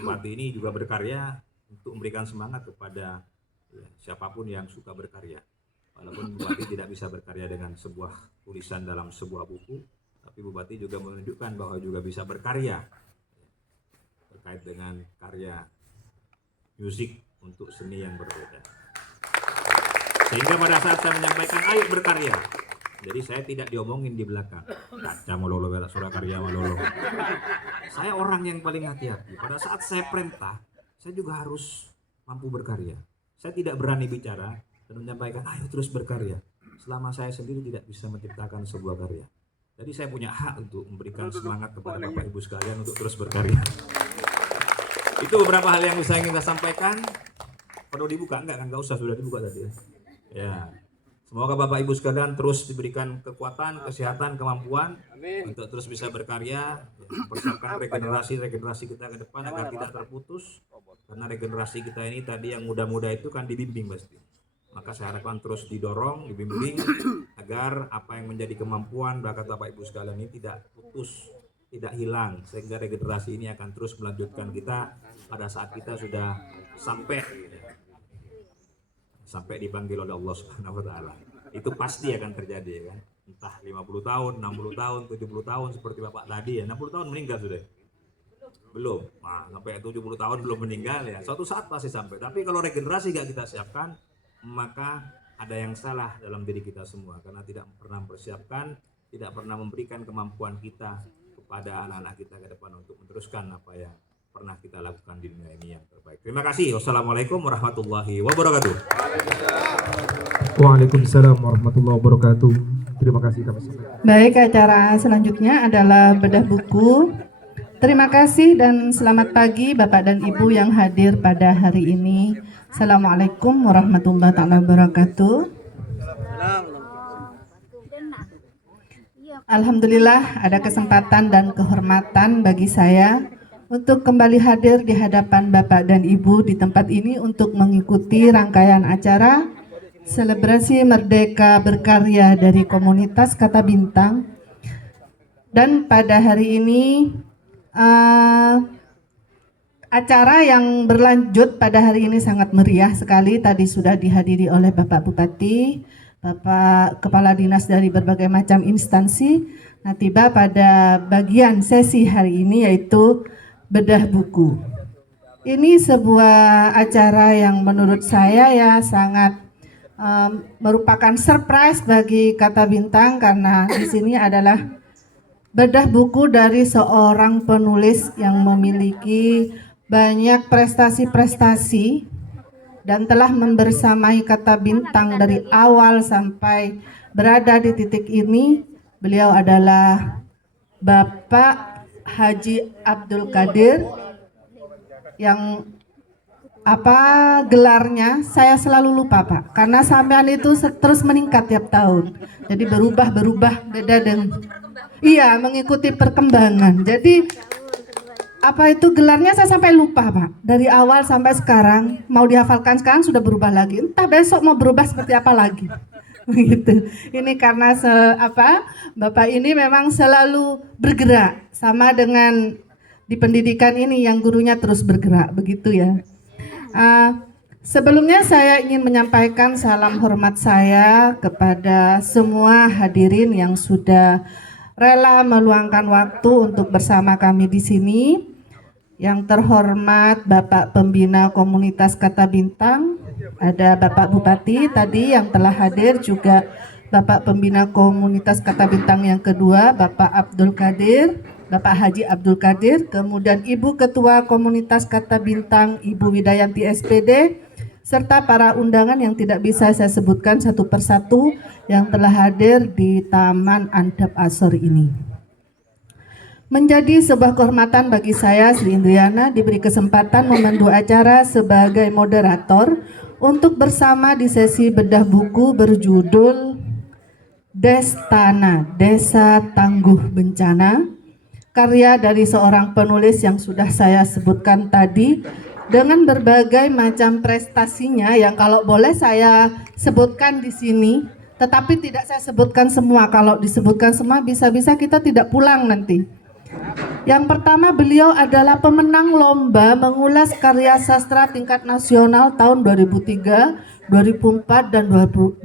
Bupati ini juga berkarya untuk memberikan semangat kepada ya, siapapun yang suka berkarya. Walaupun Bupati tidak bisa berkarya dengan sebuah tulisan dalam sebuah buku, tapi Bupati juga menunjukkan bahwa juga bisa berkarya terkait dengan karya musik untuk seni yang berbeda. Sehingga pada saat saya menyampaikan ayo berkarya, jadi saya tidak diomongin di belakang. Kaca malolo, suara karya malolo. Saya orang yang paling hati-hati. Pada saat saya perintah, saya juga harus mampu berkarya. Saya tidak berani bicara dan menyampaikan ayo terus berkarya selama saya sendiri tidak bisa menciptakan sebuah karya. Jadi saya punya hak untuk memberikan semangat kepada Bapak Ibu sekalian untuk terus berkarya. Itu beberapa hal yang saya ingin saya sampaikan. Perlu dibuka? Enggak usah, sudah dibuka tadi ya. Ya. Semoga Bapak Ibu sekalian terus diberikan kekuatan, kesehatan, kemampuan untuk terus bisa berkarya, mempersiapkan regenerasi kita ke depan agar tidak terputus. Karena regenerasi kita ini tadi yang muda-muda itu kan dibimbing pasti. Maka saya harapkan terus didorong, dibimbing agar apa yang menjadi kemampuan bakat Bapak Ibu sekalian ini tidak putus, tidak hilang, sehingga regenerasi ini akan terus melanjutkan kita pada saat kita sudah sampai dipanggil oleh Allah Subhanahu wa taala. Itu pasti akan terjadi kan. Entah 50 tahun, 60 tahun, 70 tahun seperti Bapak tadi ya. 60 tahun meninggal sudah. Belum. Nah, sampai 70 tahun belum meninggal ya. Suatu saat pasti sampai. Tapi kalau regenerasi gak kita siapkan, maka ada yang salah dalam diri kita semua karena tidak pernah mempersiapkan, tidak pernah memberikan kemampuan kita kepada anak-anak kita ke depan untuk meneruskan apa yang pernah kita lakukan di dunia ini yang terbaik. Terima kasih. Wassalamualaikum warahmatullahi wabarakatuh. Waalaikumsalam warahmatullahi wabarakatuh. Terima kasih kami sampaikan. Baik, acara selanjutnya adalah bedah buku. Terima kasih dan selamat pagi Bapak dan Ibu yang hadir pada hari ini. Assalamualaikum warahmatullahi wabarakatuh. Alhamdulillah ada kesempatan dan kehormatan bagi saya untuk kembali hadir di hadapan Bapak dan Ibu di tempat ini untuk mengikuti rangkaian acara Selebrasi Merdeka Berkarya dari Komunitas Kata Bintang. Dan pada hari ini acara yang berlanjut pada hari ini sangat meriah sekali. Tadi sudah dihadiri oleh Bapak Bupati, Bapak Kepala Dinas dari berbagai macam instansi. Nah, tiba pada bagian sesi hari ini yaitu bedah buku. Ini sebuah acara yang menurut saya ya sangat merupakan surprise bagi Kata Bintang karena di sini adalah bedah buku dari seorang penulis yang memiliki banyak prestasi-prestasi dan telah membersamai Kata Bintang dari awal sampai berada di titik ini. Beliau adalah Bapak Haji Abdul Qadir yang gelarnya saya selalu lupa Pak, karena sampean itu terus meningkat tiap tahun. Jadi berubah beda dengan mengikuti perkembangan. Jadi apa itu gelarnya saya sampai lupa Pak. Dari awal sampai sekarang mau dihafalkan sekarang sudah berubah lagi. Entah besok mau berubah seperti apa lagi. Begitu. Ini karena Bapak ini memang selalu bergerak sama dengan di pendidikan ini yang gurunya terus bergerak begitu ya. Sebelumnya saya ingin menyampaikan salam hormat saya kepada semua hadirin yang sudah rela meluangkan waktu untuk bersama kami di sini. Yang terhormat Bapak Pembina Komunitas Kata Bintang, ada Bapak Bupati tadi yang telah hadir, juga Bapak Pembina Komunitas Kata Bintang yang kedua, Bapak Haji Abdul Qadir, kemudian Ibu Ketua Komunitas Kata Bintang, Ibu Widayanti SPD, serta para undangan yang tidak bisa saya sebutkan satu persatu yang telah hadir di Taman Andap Asor ini. Menjadi sebuah kehormatan bagi saya, Sri Indriana, diberi kesempatan memandu acara sebagai moderator untuk bersama di sesi bedah buku berjudul Destana, Desa Tangguh Bencana, karya dari seorang penulis yang sudah saya sebutkan tadi, dengan berbagai macam prestasinya yang kalau boleh saya sebutkan di sini, tetapi tidak saya sebutkan semua. Kalau disebutkan semua bisa-bisa kita tidak pulang nanti. Yang pertama, beliau adalah pemenang lomba mengulas karya sastra tingkat nasional tahun 2003, 2004 dan 2005.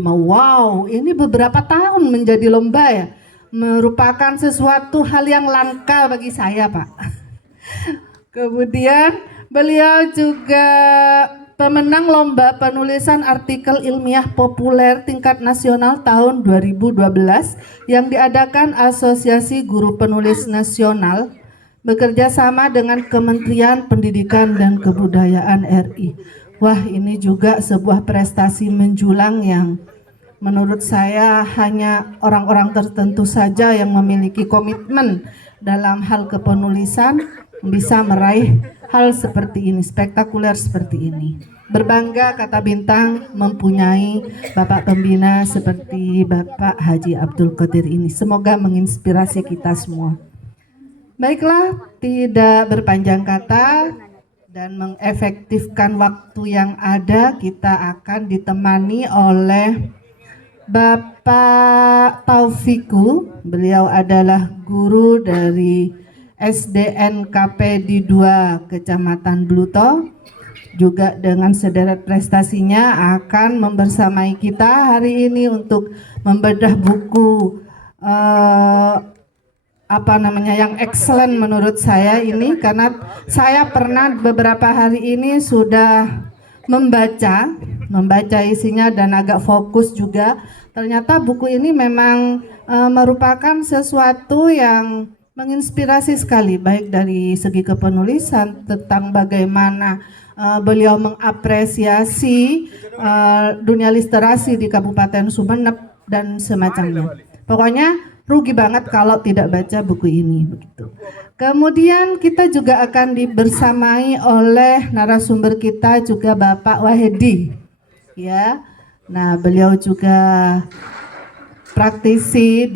Wow, ini beberapa tahun menjadi lomba ya. Merupakan sesuatu hal yang langka bagi saya, Pak. Kemudian beliau juga pemenang lomba penulisan artikel ilmiah populer tingkat nasional tahun 2012 yang diadakan Asosiasi Guru Penulis Nasional bekerja sama dengan Kementerian Pendidikan dan Kebudayaan RI. Wah, ini juga sebuah prestasi menjulang yang menurut saya hanya orang-orang tertentu saja yang memiliki komitmen dalam hal kepenulisan bisa meraih hal seperti ini, spektakuler seperti ini. Berbangga Kata Bintang mempunyai Bapak Pembina seperti Bapak Haji Abdul Qadir ini. Semoga menginspirasi kita semua. Baiklah, tidak berpanjang kata dan mengefektifkan waktu yang ada, kita akan ditemani oleh Bapak Taufiku. Beliau adalah guru dari SDNKP di 2 Kecamatan Bluto, juga dengan sederet prestasinya akan membersamai kita hari ini untuk membedah buku yang excellent menurut saya ini, karena saya pernah beberapa hari ini sudah membaca isinya dan agak fokus juga. Ternyata buku ini memang merupakan sesuatu yang menginspirasi sekali, baik dari segi kepenulisan tentang bagaimana beliau mengapresiasi dunia literasi di Kabupaten Sumeneb dan semacamnya. Pokoknya rugi banget kalau tidak baca buku ini, begitu. Kemudian kita juga akan dibersamai oleh narasumber kita juga Bapak Wahedi, ya. Nah, beliau juga praktisi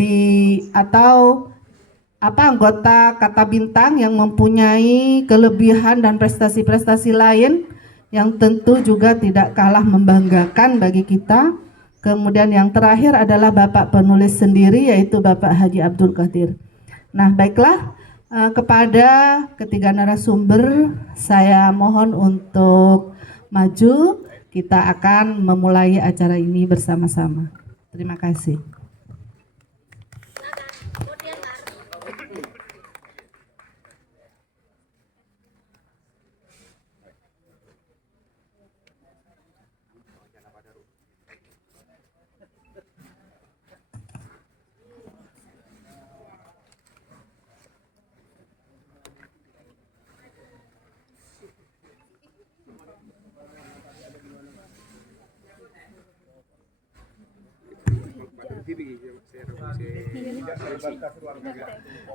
anggota Kata Bintang yang mempunyai kelebihan dan prestasi-prestasi lain yang tentu juga tidak kalah membanggakan bagi kita. Kemudian yang terakhir adalah Bapak penulis sendiri, yaitu Bapak Haji Abdul Qadir. Nah, baiklah, kepada ketiga narasumber saya mohon untuk maju. Kita akan memulai acara ini bersama-sama. Terima kasih.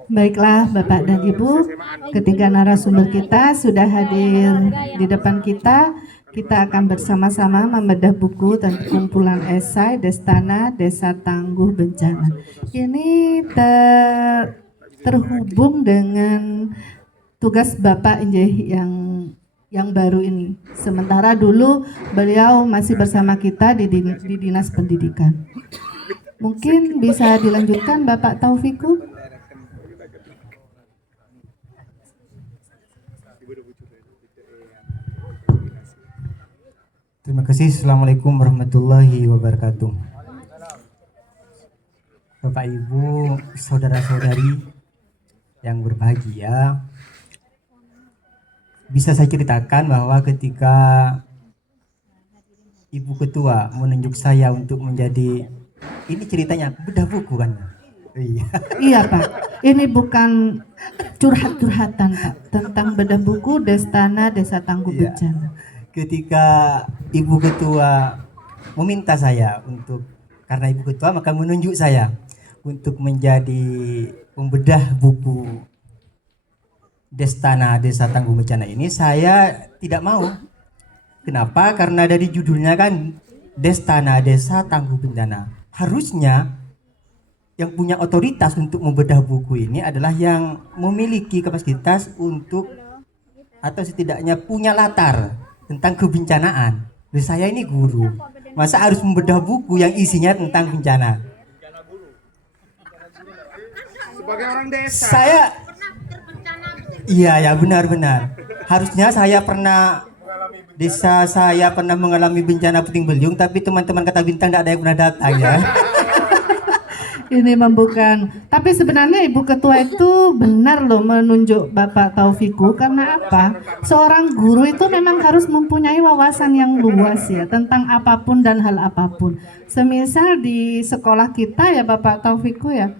Baiklah Bapak dan Ibu, ketiga narasumber kita sudah hadir di depan kita. Kita akan bersama-sama membedah buku tentang kumpulan esai Destana, Desa Tangguh Bencana. Ini terhubung dengan tugas Bapak yang baru ini. Sementara dulu beliau masih bersama kita di Dinas Pendidikan. Mungkin bisa dilanjutkan Bapak Taufiku. Terima kasih. Assalamualaikum warahmatullahi wabarakatuh. Bapak Ibu, saudara-saudari yang berbahagia, bisa saya ceritakan bahwa ketika Ibu Ketua menunjuk saya untuk menjadi ini ceritanya bedah buku kan. Iya. Iya Pak, ini bukan curhat-curhatan Pak, tentang bedah buku Destana Desa Tangguh Iya. Bencana. Ketika Ibu Ketua meminta saya untuk, karena Ibu Ketua maka menunjuk saya untuk menjadi pembedah buku Destana Desa Tangguh Bencana ini, saya tidak mau. Kenapa? Karena dari judulnya kan Destana Desa Tangguh Bencana. Harusnya yang punya otoritas untuk membedah buku ini adalah yang memiliki kapasitas untuk, atau setidaknya punya latar tentang kebencanaan. Loh, saya ini guru, masa harus membedah buku yang isinya tentang bencana? Sebagai orang desa. Saya, iya ya, benar-benar. Harusnya saya pernah, desa saya pernah mengalami bencana puting beliung, tapi teman-teman Kata Bintang tidak ada yang pernah datang ya. Ini membukan, tapi sebenarnya Ibu Ketua itu benar loh menunjuk Bapak Taufiku, karena apa? Seorang guru itu memang harus mempunyai wawasan yang luas ya tentang apapun dan hal apapun. Semisal di sekolah kita ya Bapak Taufiku ya,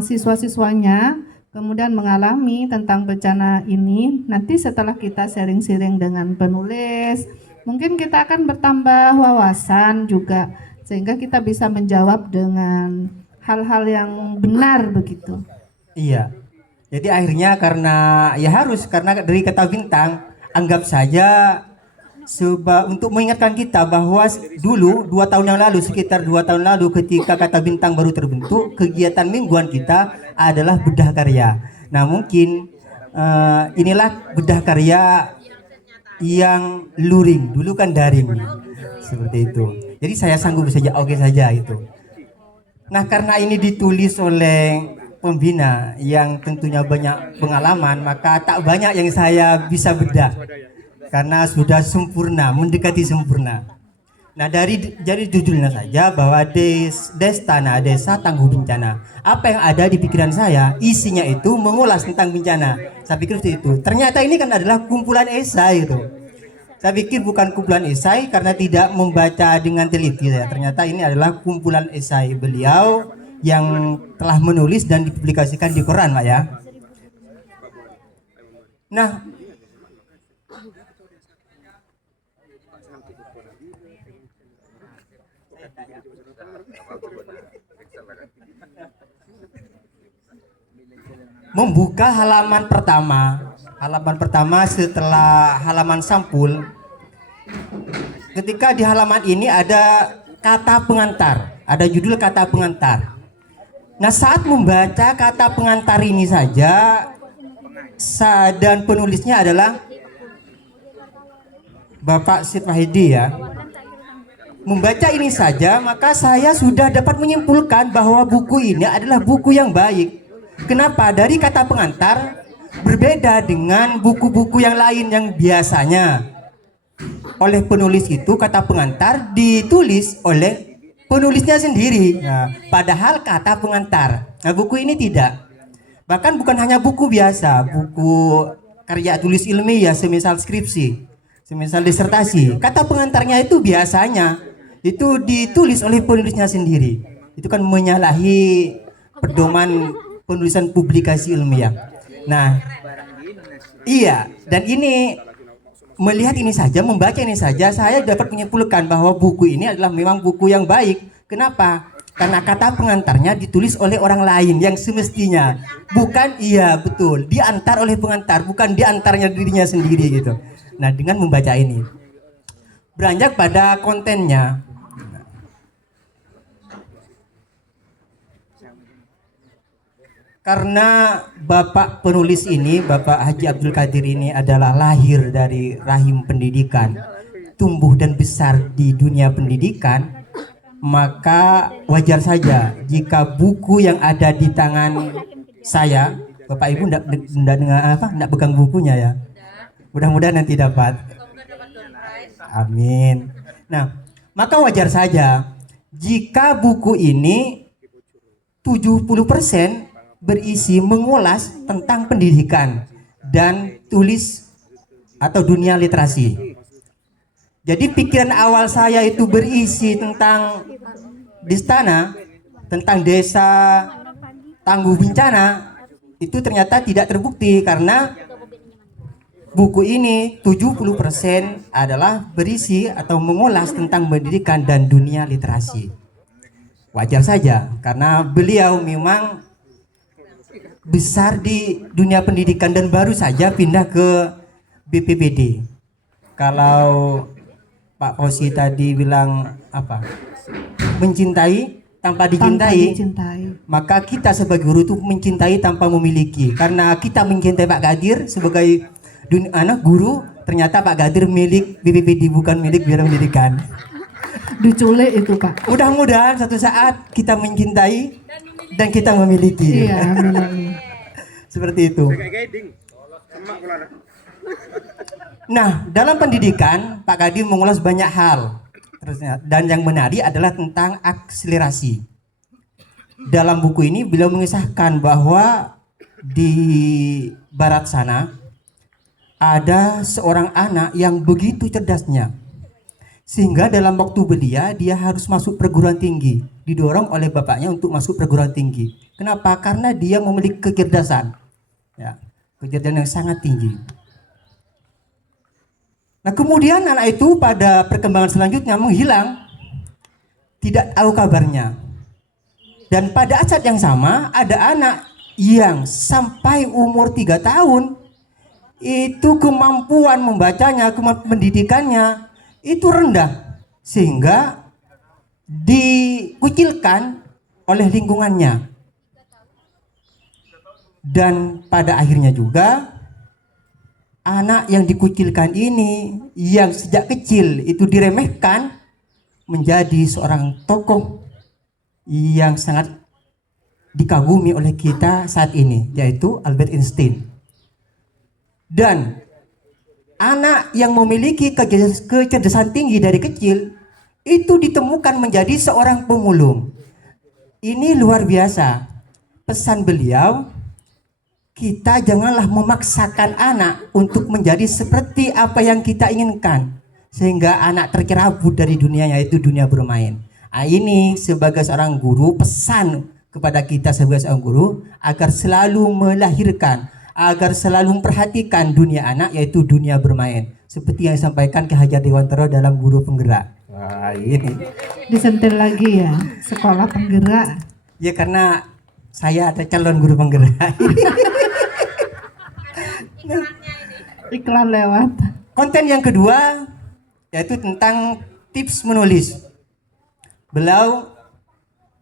siswa-siswanya kemudian mengalami tentang bencana ini. Nanti setelah kita sharing-sharing dengan penulis, mungkin kita akan bertambah wawasan juga, sehingga kita bisa menjawab dengan hal-hal yang benar begitu. Iya. Jadi akhirnya karena dari Kata Bintang, anggap saja untuk mengingatkan kita bahwa dulu 2 tahun yang lalu, sekitar 2 tahun lalu ketika Kata Bintang baru terbentuk, kegiatan mingguan kita adalah bedah karya. Nah mungkin inilah bedah karya yang luring, dulu kan daring seperti itu. Jadi saya sanggup saja, oke saja itu. Nah karena ini ditulis oleh pembina yang tentunya banyak pengalaman, maka tak banyak yang saya bisa bedah karena sudah sempurna, mendekati sempurna. Nah dari judulnya saja bahwa Destana Desa Tangguh Bencana, apa yang ada di pikiran saya, isinya itu mengulas tentang bencana. Saya pikir itu. Ternyata ini kan adalah kumpulan esai itu. Saya pikir bukan kumpulan esai karena tidak membaca dengan teliti ya. Ternyata ini adalah kumpulan esai beliau yang telah menulis dan dipublikasikan di koran, Pak ya. Nah, membuka halaman pertama setelah halaman sampul. Ketika di halaman ini ada kata pengantar, ada judul kata pengantar. Nah saat membaca kata pengantar ini saja, dan penulisnya adalah Bapak Syed Wahidi ya. Membaca ini saja maka saya sudah dapat menyimpulkan bahwa buku ini adalah buku yang baik. Kenapa? Dari kata pengantar berbeda dengan buku-buku yang lain yang biasanya oleh penulis itu kata pengantar ditulis oleh penulisnya sendiri. Nah, padahal kata pengantar. Nah, buku ini tidak. Bahkan bukan hanya buku biasa, buku karya tulis ilmiah semisal skripsi, semisal disertasi. Kata pengantarnya itu biasanya itu ditulis oleh penulisnya sendiri. Itu kan menyalahi pedoman penulisan publikasi ilmiah. Nah, iya, dan ini melihat ini saja, membaca ini saja, saya dapat menyimpulkan bahwa buku ini adalah memang buku yang baik. Kenapa? Karena kata pengantarnya ditulis oleh orang lain yang semestinya bukan, iya betul, diantar oleh pengantar, bukan diantarnya dirinya sendiri gitu. Nah, dengan membaca ini, beranjak pada kontennya. Karena Bapak penulis ini, Bapak Haji Abdul Qadir ini adalah lahir dari rahim pendidikan, tumbuh dan besar di dunia pendidikan, maka wajar saja jika buku yang ada di tangan saya, Bapak Ibu enggak pegang bukunya ya. Mudah-mudahan nanti dapat. Amin. Nah, maka wajar saja jika buku ini 70% berisi mengulas tentang pendidikan dan tulis atau dunia literasi. Jadi pikiran awal saya itu berisi tentang di istana tentang desa tangguh bencana itu ternyata tidak terbukti karena buku ini 70% adalah berisi atau mengulas tentang pendidikan dan dunia literasi. Wajar saja karena beliau memang besar di dunia pendidikan dan baru saja pindah ke BPBD. Kalau Pak Fauzi tadi bilang apa? Mencintai tanpa dicintai, maka kita sebagai guru itu mencintai tanpa memiliki. Karena kita mencintai Pak Gadir sebagai guru, ternyata Pak Gadir milik BPBD bukan milik Biro Pendidikan. Diculik itu Pak. Mudah-mudahan suatu saat kita mencintai dan kita memiliki. Iya, amin. Seperti itu. Nah, dalam pendidikan Pak Gadir mengulas banyak hal. Dan yang menarik adalah tentang akselerasi. Dalam buku ini beliau mengisahkan bahwa di barat sana ada seorang anak yang begitu cerdasnya, sehingga dalam waktu belia dia harus masuk perguruan tinggi, didorong oleh bapaknya untuk masuk perguruan tinggi. Kenapa? Karena dia memiliki kecerdasan, ya, kecerdasan yang sangat tinggi. Nah, kemudian anak itu pada perkembangan selanjutnya menghilang, tidak tahu kabarnya. Dan pada saat yang sama ada anak yang sampai umur 3 tahun itu kemampuan membacanya, kemampuan pendidikannya itu rendah, sehingga dikucilkan oleh lingkungannya. Dan pada akhirnya juga anak yang dikucilkan ini yang sejak kecil itu diremehkan menjadi seorang tokoh yang sangat dikagumi oleh kita saat ini, yaitu Albert Einstein. Dan anak yang memiliki kecerdasan tinggi dari kecil itu ditemukan menjadi seorang pemulung. Ini luar biasa. Pesan beliau, kita janganlah memaksakan anak untuk menjadi seperti apa yang kita inginkan, sehingga anak tercerabut dari dunia, yaitu dunia bermain. Nah, ini sebagai seorang guru, pesan kepada kita sebagai seorang guru agar selalu melahirkan, agar selalu memperhatikan dunia anak, yaitu dunia bermain, seperti yang disampaikan Ki Hajar Dewantara dalam Guru Penggerak. Wah, ini Disentil lagi ya, sekolah penggerak. ya, karena saya ada calon guru penggerak. Iklan lewat. Konten yang kedua yaitu tentang tips menulis. Beliau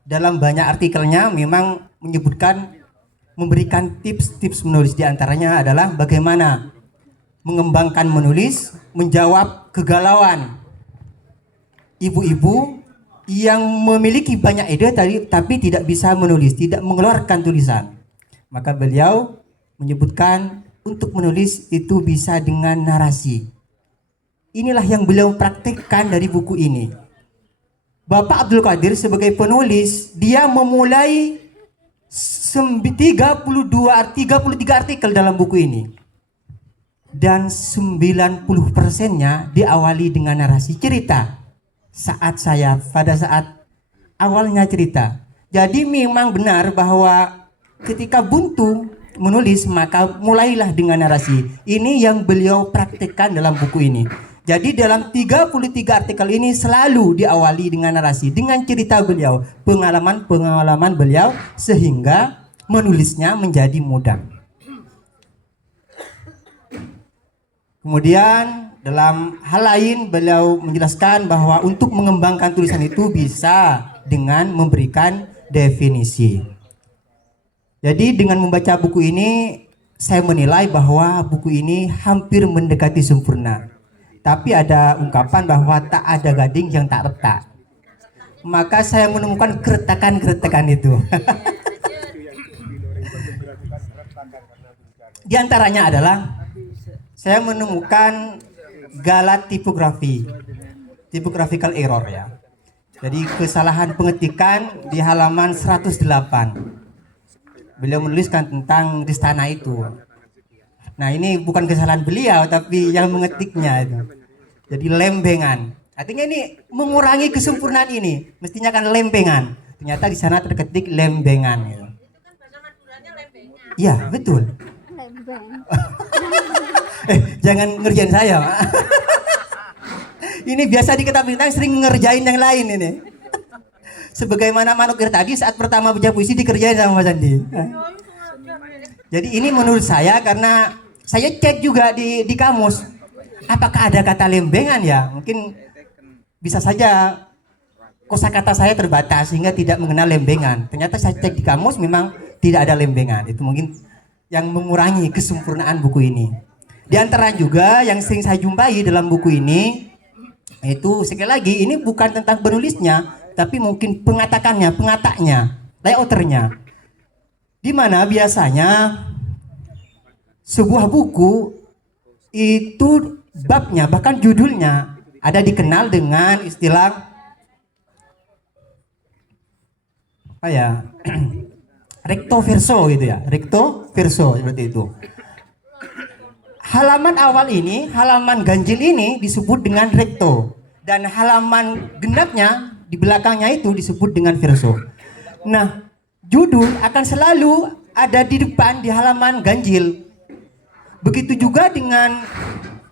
dalam banyak artikelnya memang memberikan tips-tips menulis, diantaranya adalah bagaimana mengembangkan menulis, menjawab kegalauan ibu-ibu yang memiliki banyak ide tapi tidak bisa menulis, tidak mengeluarkan tulisan. Maka beliau menyebutkan untuk menulis itu bisa dengan narasi. Inilah yang beliau praktikkan dari buku ini. Bapak Abdul Qadir sebagai penulis, dia memulai 33 artikel dalam buku ini. Dan 90%-nya diawali dengan narasi cerita. Pada saat awalnya cerita. Jadi memang benar bahwa ketika buntu menulis maka mulailah dengan narasi. Ini yang beliau praktikkan dalam buku ini. Jadi dalam 33 artikel ini selalu diawali dengan narasi, dengan cerita beliau, pengalaman beliau, sehingga menulisnya menjadi mudah. Kemudian dalam hal lain beliau menjelaskan bahwa untuk mengembangkan tulisan itu bisa dengan memberikan definisi. Jadi dengan membaca buku ini saya menilai bahwa buku ini hampir mendekati sempurna. Tapi ada ungkapan bahwa tak ada gading yang tak retak. Maka saya menemukan keretakan-keretakan itu. Di antaranya adalah saya menemukan galat tipografi, typographical error ya. Jadi kesalahan pengetikan di halaman 108. Beliau menuliskan tentang istana itu. Nah, ini bukan kesalahan beliau tapi yang mengetiknya itu. Jadi lembengan. Artinya ini mengurangi kesempurnaan ini. Mestinya kan lempengan. Ternyata di sana terketik lembengan. Gitu. Iya, betul. Jangan ngerjain saya, Pak. Ini biasa di Kota Bintang sering ngerjain yang lain ini. Sebagaimana Manukir tadi saat pertama baca puisi dikerjain sama Mas Andi. Jadi ini menurut saya karena saya cek juga di kamus. Apakah ada kata lembengan ya? Mungkin bisa saja kosakata saya terbatas sehingga tidak mengenal lembengan. Ternyata saya cek di kamus memang tidak ada lembengan. Itu mungkin yang mengurangi kesempurnaan buku ini. Di antara juga yang sering saya jumpai dalam buku ini itu sekali lagi ini bukan tentang penulisnya, tapi mungkin pengatanya, layouternya. Di mana biasanya sebuah buku itu babnya bahkan judulnya ada dikenal dengan istilah apa ya? Recto verso gitu ya, recto verso seperti itu. Halaman awal ini, halaman ganjil ini disebut dengan recto dan halaman genapnya di belakangnya itu disebut dengan verso. Nah, judul akan selalu ada di depan di halaman ganjil. Begitu juga dengan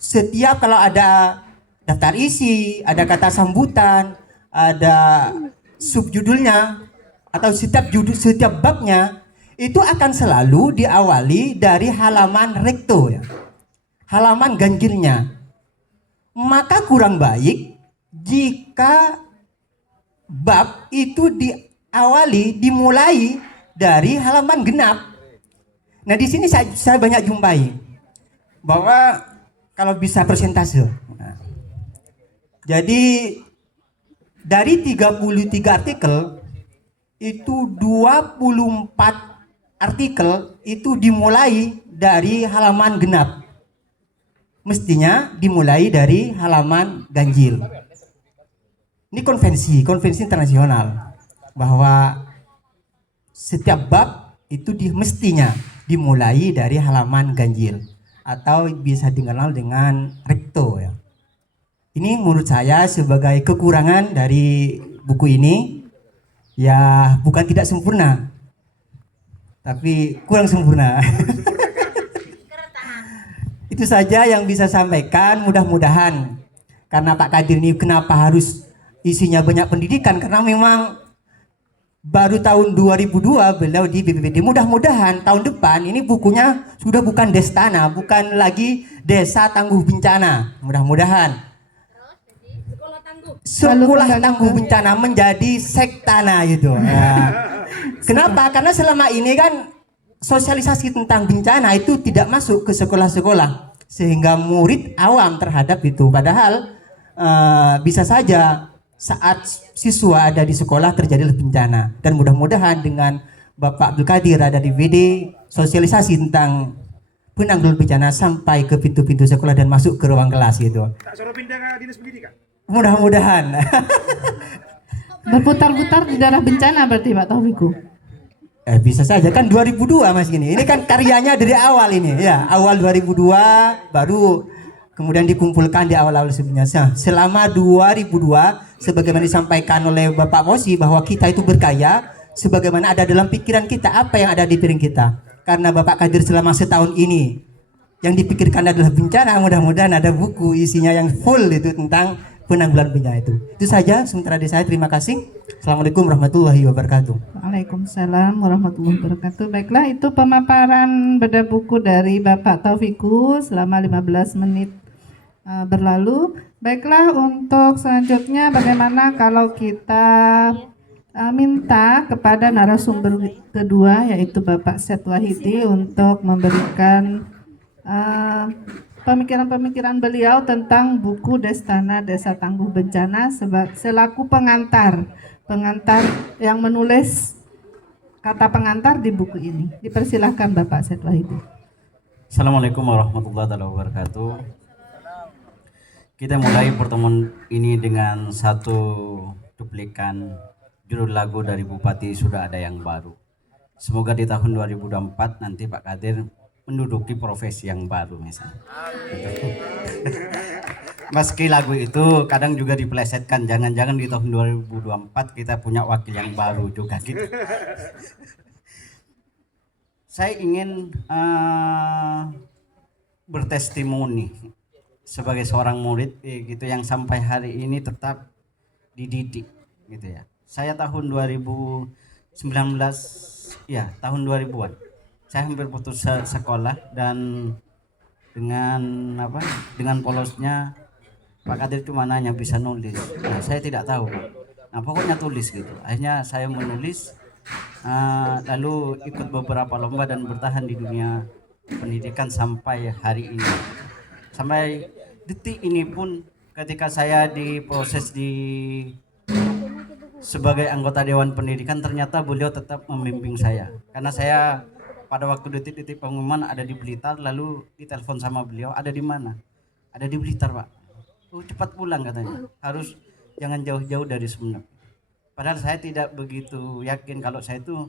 setiap kalau ada daftar isi, ada kata sambutan, ada subjudulnya atau setiap babnya itu akan selalu diawali dari halaman recto ya. Halaman ganjilnya. Maka kurang baik jika bab itu dimulai dari halaman genap. Nah, di sini saya banyak jumpai bahwa kalau bisa persentase. Nah, jadi dari 33 artikel itu 24 artikel itu dimulai dari halaman genap. Mestinya dimulai dari halaman ganjil. Ini konvensi internasional bahwa setiap bab itu mestinya dimulai dari halaman ganjil atau bisa dikenal dengan recto ya. Ini menurut saya sebagai kekurangan dari buku ini ya, bukan tidak sempurna tapi kurang sempurna. Itu saja yang bisa sampaikan, mudah-mudahan karena Pak Kadir ini kenapa harus isinya banyak pendidikan, karena memang baru tahun 2002 beliau di BPBD. Mudah-mudahan tahun depan ini bukunya sudah bukan Destana, bukan lagi Desa Tangguh Bencana. Mudah-mudahan Sekolah Tangguh Bencana menjadi Sektana gitu. Nah, kenapa? Karena selama ini kan sosialisasi tentang bencana itu tidak masuk ke sekolah-sekolah sehingga murid awam terhadap itu. Padahal bisa saja saat siswa ada di sekolah terjadi bencana, dan mudah-mudahan dengan Bapak Abdul Qadir ada di BD sosialisasi tentang penanggulangan bencana sampai ke pintu-pintu sekolah dan masuk ke ruang kelas gitu. Tak suruh pindah ke dinas pendidikan. Mudah-mudahan. Berputar-putar di daerah bencana berarti Pak Taufiku. Bisa saja kan 2002 Mas gini. Ini kan karyanya dari awal ini ya. Awal 2002 baru kemudian dikumpulkan di awal-awal sebelumnya. Selama 2002 sebagaimana disampaikan oleh Bapak Mosi bahwa kita itu berkarya sebagaimana ada dalam pikiran kita, apa yang ada di pikiran kita. Karena Bapak Kadir selama setahun ini yang dipikirkan adalah bencana, mudah-mudahan ada buku isinya yang full itu tentang penanggulangan bencana itu. Itu saja sementara dari saya. Terima kasih. Assalamualaikum warahmatullahi wabarakatuh. Waalaikumsalam warahmatullahi wabarakatuh. Baiklah, itu pemaparan bedah buku dari Bapak Taufiku selama 15 menit berlalu. Baiklah, untuk selanjutnya bagaimana kalau kita minta kepada narasumber kedua yaitu Bapak Syed Wahidi untuk memberikan pemikiran-pemikiran beliau tentang buku Destana Desa Tangguh Bencana selaku pengantar yang menulis kata pengantar di buku ini. Dipersilahkan Bapak Syed Wahidi. Assalamualaikum warahmatullahi wabarakatuh. Kita mulai pertemuan ini dengan satu cuplikan judul lagu dari Bupati Sudah Ada Yang Baru. Semoga di tahun 2024 nanti Pak Kadir menduduki profesi yang baru misalnya. meski lagu itu kadang juga dipelesetkan, jangan-jangan di tahun 2024 kita punya wakil yang baru juga gitu. Saya ingin bertestimoni sebagai seorang murid gitu yang sampai hari ini tetap dididik gitu ya. Saya tahun 2019 ya, tahun 2000-an. Saya hampir putus sekolah dan dengan polosnya Pak Kadir cuma nanya bisa nulis. Nah, saya tidak tahu. Nah, pokoknya tulis gitu. Akhirnya saya menulis, lalu ikut beberapa lomba dan bertahan di dunia pendidikan sampai hari ini. Sampai detik ini pun ketika saya diproses sebagai anggota Dewan Pendidikan, ternyata beliau tetap membimbing saya. Karena saya pada waktu detik-detik pengumuman ada di Blitar, lalu ditelepon sama beliau, ada di mana? Ada di Blitar, Pak. Oh, cepat pulang katanya. Harus jangan jauh-jauh dari Sumeneb. Padahal saya tidak begitu yakin kalau saya itu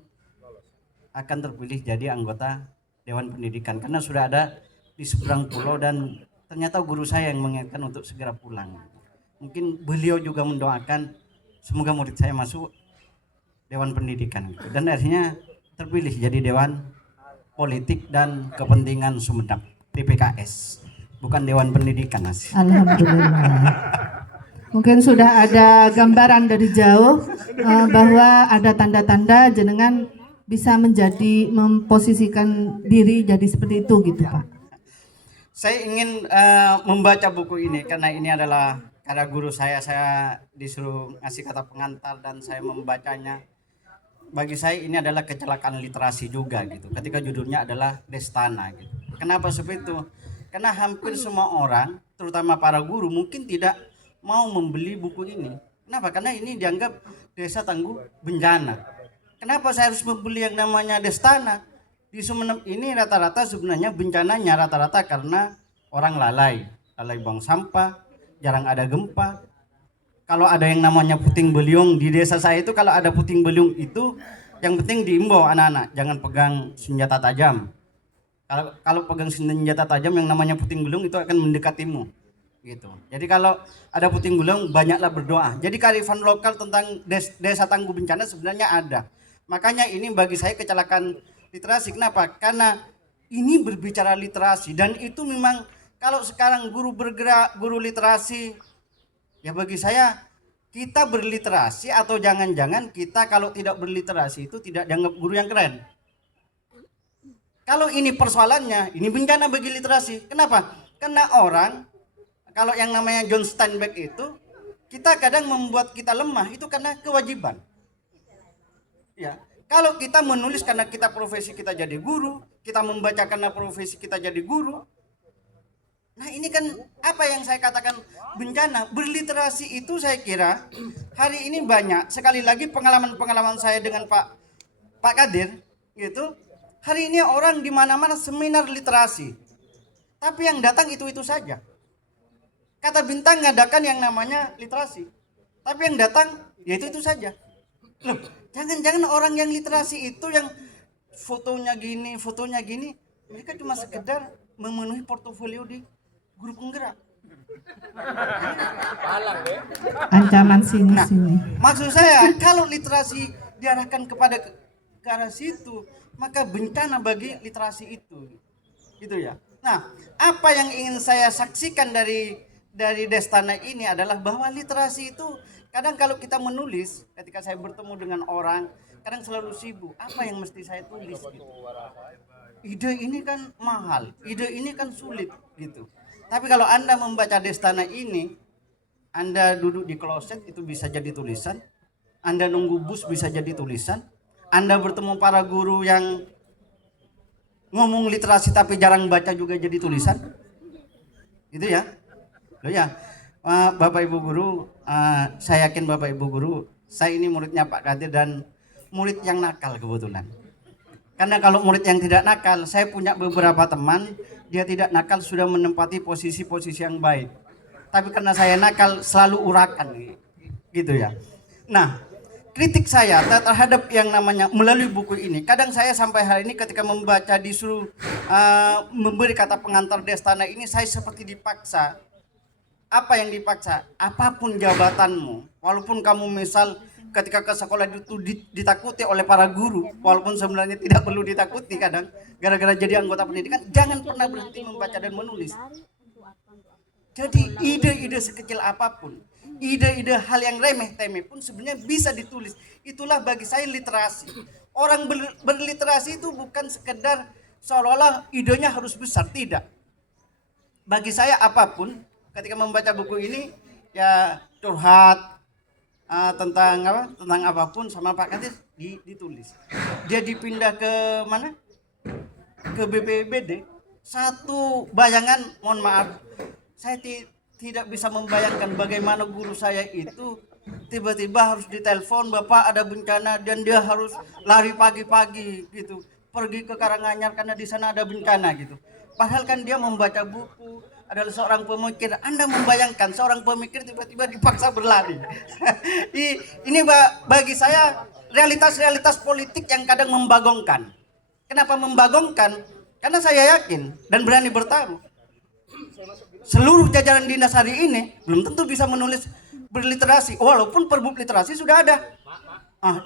akan terpilih jadi anggota Dewan Pendidikan, karena sudah ada di seberang pulau dan ternyata guru saya yang mengingatkan untuk segera pulang. Mungkin beliau juga mendoakan semoga murid saya masuk Dewan Pendidikan gitu. Dan akhirnya terpilih jadi Dewan Politik dan Kepentingan Sumedang, DPKS, bukan Dewan Pendidikan. Alhamdulillah. Mungkin sudah ada gambaran dari jauh bahwa ada tanda-tanda jenengan bisa menjadi memposisikan diri jadi seperti itu gitu, Pak. Saya ingin membaca buku ini karena ini adalah karena guru saya disuruh ngasih kata pengantar dan saya membacanya. Bagi saya ini adalah kecelakaan literasi juga gitu. Ketika judulnya adalah Destana gitu. Kenapa seperti itu? Karena hampir semua orang, terutama para guru, mungkin tidak mau membeli buku ini. Kenapa? Karena ini dianggap desa tangguh bencana. Kenapa saya harus membeli yang namanya Destana? Di Sumeneb ini rata-rata sebenarnya bencananya rata-rata karena orang lalai buang sampah, jarang ada gempa. Kalau ada yang namanya puting beliung di desa saya itu, kalau ada puting beliung itu yang penting diimbau anak-anak jangan pegang senjata tajam. Kalau pegang senjata tajam yang namanya puting beliung itu akan mendekatimu gitu. Jadi kalau ada puting beliung banyaklah berdoa. Jadi kearifan lokal tentang desa tangguh bencana sebenarnya ada. Makanya ini bagi saya kecelakaan literasi. Kenapa? Karena ini berbicara literasi dan itu memang kalau sekarang guru bergerak, guru literasi, ya bagi saya kita berliterasi atau jangan-jangan kita kalau tidak berliterasi itu tidak dianggap guru yang keren. Kalau ini persoalannya, ini bencana bagi literasi. Kenapa? Karena orang, kalau yang namanya John Steinbeck itu, kita kadang membuat kita lemah itu karena kewajiban. Ya, kalau kita menulis karena kita profesi kita jadi guru, kita membaca karena profesi kita jadi guru. Nah ini kan apa yang saya katakan bencana. Berliterasi itu saya kira hari ini banyak. Sekali lagi pengalaman saya dengan Pak Kadir gitu. Hari ini orang di mana-mana seminar literasi. Tapi yang datang itu saja. Kata Bintang ngadakan yang namanya literasi. Tapi yang datang ya itu saja. Loh, jangan-jangan orang yang literasi itu yang fotonya gini, mereka cuma sekedar memenuhi portofolio di guru penggerak. Ancaman sini. Maksud saya kalau literasi diarahkan kepada ke arah situ, maka bencana bagi literasi itu. Gitu ya. Nah, apa yang ingin saya saksikan dari Destana ini adalah bahwa literasi itu kadang kalau kita menulis, ketika saya bertemu dengan orang, kadang selalu sibuk. Apa yang mesti saya tulis gitu. Ide ini kan mahal, ide ini kan sulit gitu. Tapi kalau Anda membaca Destana ini, Anda duduk di kloset itu bisa jadi tulisan. Anda nunggu bus bisa jadi tulisan. Anda bertemu para guru yang ngomong literasi tapi jarang baca juga jadi tulisan. Gitu ya. Loh ya. Bapak Ibu guru, saya yakin Bapak Ibu guru, saya ini muridnya Pak Kadir dan murid yang nakal kebetulan. Karena kalau murid yang tidak nakal, saya punya beberapa teman, dia tidak nakal sudah menempati posisi-posisi yang baik. Tapi karena saya nakal selalu urakan gitu ya. Nah, kritik saya terhadap yang namanya melalui buku ini, kadang saya sampai hari ini ketika membaca disuruh memberi kata pengantar Destana ini, saya seperti dipaksa apa yang dipaksa? Apapun jabatanmu, walaupun kamu misal ketika ke sekolah itu ditakuti oleh para guru, walaupun sebenarnya tidak perlu ditakuti kadang, gara-gara jadi anggota pendidikan, jangan pernah berhenti membaca dan menulis. Jadi ide-ide sekecil apapun, ide-ide hal yang remeh-temeh pun sebenarnya bisa ditulis. Itulah bagi saya literasi. Orang berliterasi itu bukan sekedar seolah-olah idenya harus besar, tidak. Bagi saya apapun, ketika membaca buku ini ya curhat tentang apapun sama Pak Kadir ditulis. Dia dipindah ke mana? Ke BPBD. Satu bayangan, mohon maaf, saya tidak bisa membayangkan bagaimana guru saya itu tiba-tiba harus ditelepon, Bapak ada bencana, dan dia harus lari pagi-pagi gitu, pergi ke Karanganyar karena di sana ada bencana gitu. Padahal kan dia membaca buku, adalah seorang pemikir. Anda membayangkan seorang pemikir tiba-tiba dipaksa berlari. Ini bagi saya realitas-realitas politik yang kadang membagongkan. Kenapa membagongkan? Karena saya yakin dan berani bertaruh, seluruh jajaran dinas hari ini belum tentu bisa menulis berliterasi, walaupun perbuk literasi sudah ada.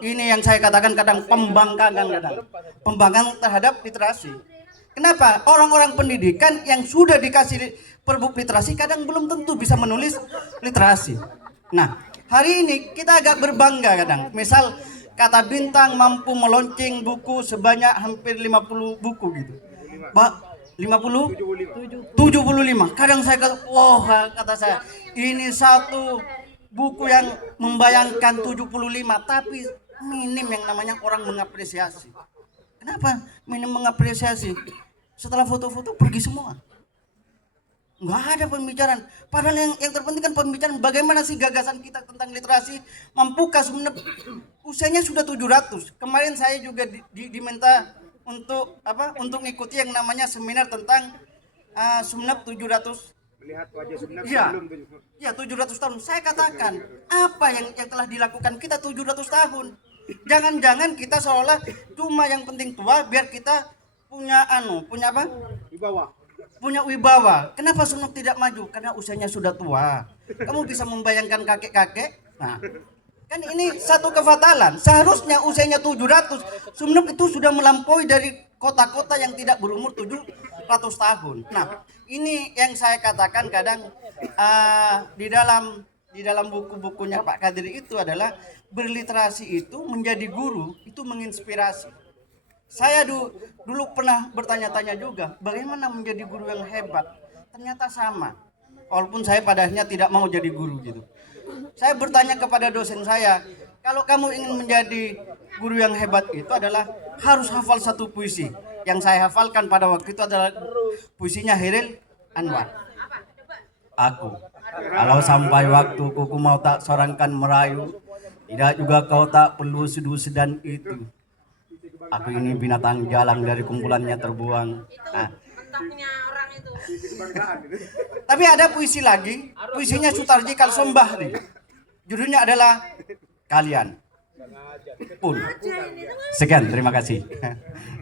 Ini yang saya katakan kadang pembangkangan terhadap literasi. Kenapa? Orang-orang pendidikan yang sudah dikasih perbuk literasi kadang belum tentu bisa menulis literasi. Nah, hari ini kita agak berbangga kadang. Misal Kata Bintang mampu meluncing buku sebanyak hampir 50 buku gitu. 50? 75. Kadang saya kata, wah, kata saya, ini satu buku yang membayangkan 75, tapi minim yang namanya orang mengapresiasi. Kenapa minim mengapresiasi? Setelah foto-foto pergi semua. Nggak ada pembicaraan. Padahal yang terpenting kan pembicaraan bagaimana sih gagasan kita tentang literasi. Mampukah sebenarnya usianya sudah 700. Kemarin saya juga diminta untuk mengikuti yang namanya seminar tentang Sumeneb 700. Melihat wajah Sumeneb ya 700 tahun. Saya katakan apa yang telah dilakukan kita 700 tahun. Jangan-jangan kita seolah cuma yang penting tua biar kita punya punya wibawa. Kenapa Sumeneb tidak maju? Karena usianya sudah tua. Kamu bisa membayangkan kakek-kakek? Nah, kan ini satu kefatalan. Seharusnya usianya 700, Sumeneb itu sudah melampaui dari kota-kota yang tidak berumur 700 tahun. Nah, ini yang saya katakan kadang di dalam buku-bukunya Pak Kadir itu adalah berliterasi itu menjadi guru itu menginspirasi. Saya dulu pernah bertanya-tanya juga bagaimana menjadi guru yang hebat. Ternyata sama. Walaupun saya padanya tidak mau jadi guru gitu. Saya bertanya kepada dosen saya, kalau kamu ingin menjadi guru yang hebat itu adalah harus hafal satu puisi. Yang saya hafalkan pada waktu itu adalah puisinya Hairil Anwar. Aku, kalau sampai waktu kuku mau tak sorangkan merayu, tidak juga kau tak perlu sedu-sedan itu. Aku ini binatang jalang dari kumpulannya terbuang. Nah. Tapi ada puisi lagi, puisinya Sutarji Kalsombahri. Judulnya adalah Kalian Pun. Sekian, terima kasih.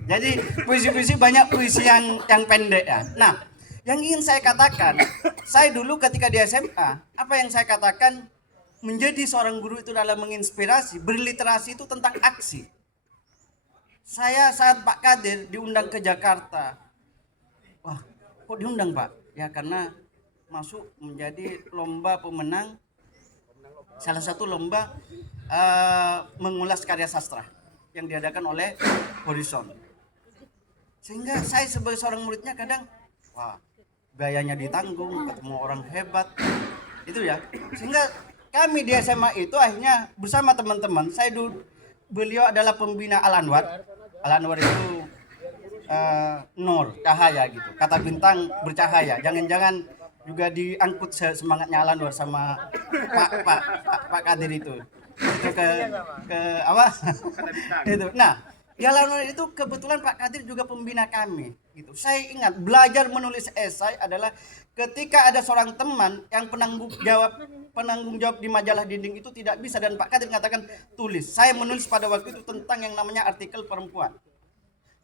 Jadi puisi-puisi banyak puisi yang pendek ya. Nah, yang ingin saya katakan, saya dulu ketika di SMA, apa yang saya katakan menjadi seorang guru itu adalah menginspirasi, berliterasi itu tentang aksi. Saya saat Pak Kadir diundang ke Jakarta. Wah, kok diundang Pak? Ya karena masuk menjadi lomba pemenang, salah satu lomba mengulas karya sastra yang diadakan oleh Horizon. Sehingga saya sebagai seorang muridnya kadang, wah, biayanya ditanggung, ketemu orang hebat, itu ya. Sehingga kami di SMA itu akhirnya bersama teman-teman, beliau adalah pembina Al-Anwar. Al-Anwar itu nur, cahaya gitu. Kata Bintang bercahaya. Jangan-jangan juga diangkut semangatnya Al-Anwar sama Pak Kadir itu. Itu ke apa? Itu. Nah, di Al-Anwar itu kebetulan Pak Kadir juga pembina kami gitu. Saya ingat belajar menulis esai adalah ketika ada seorang teman yang penanggung jawab di majalah Dinding itu tidak bisa, dan Pak Kadir mengatakan tulis. Saya menulis pada waktu itu tentang yang namanya artikel perempuan.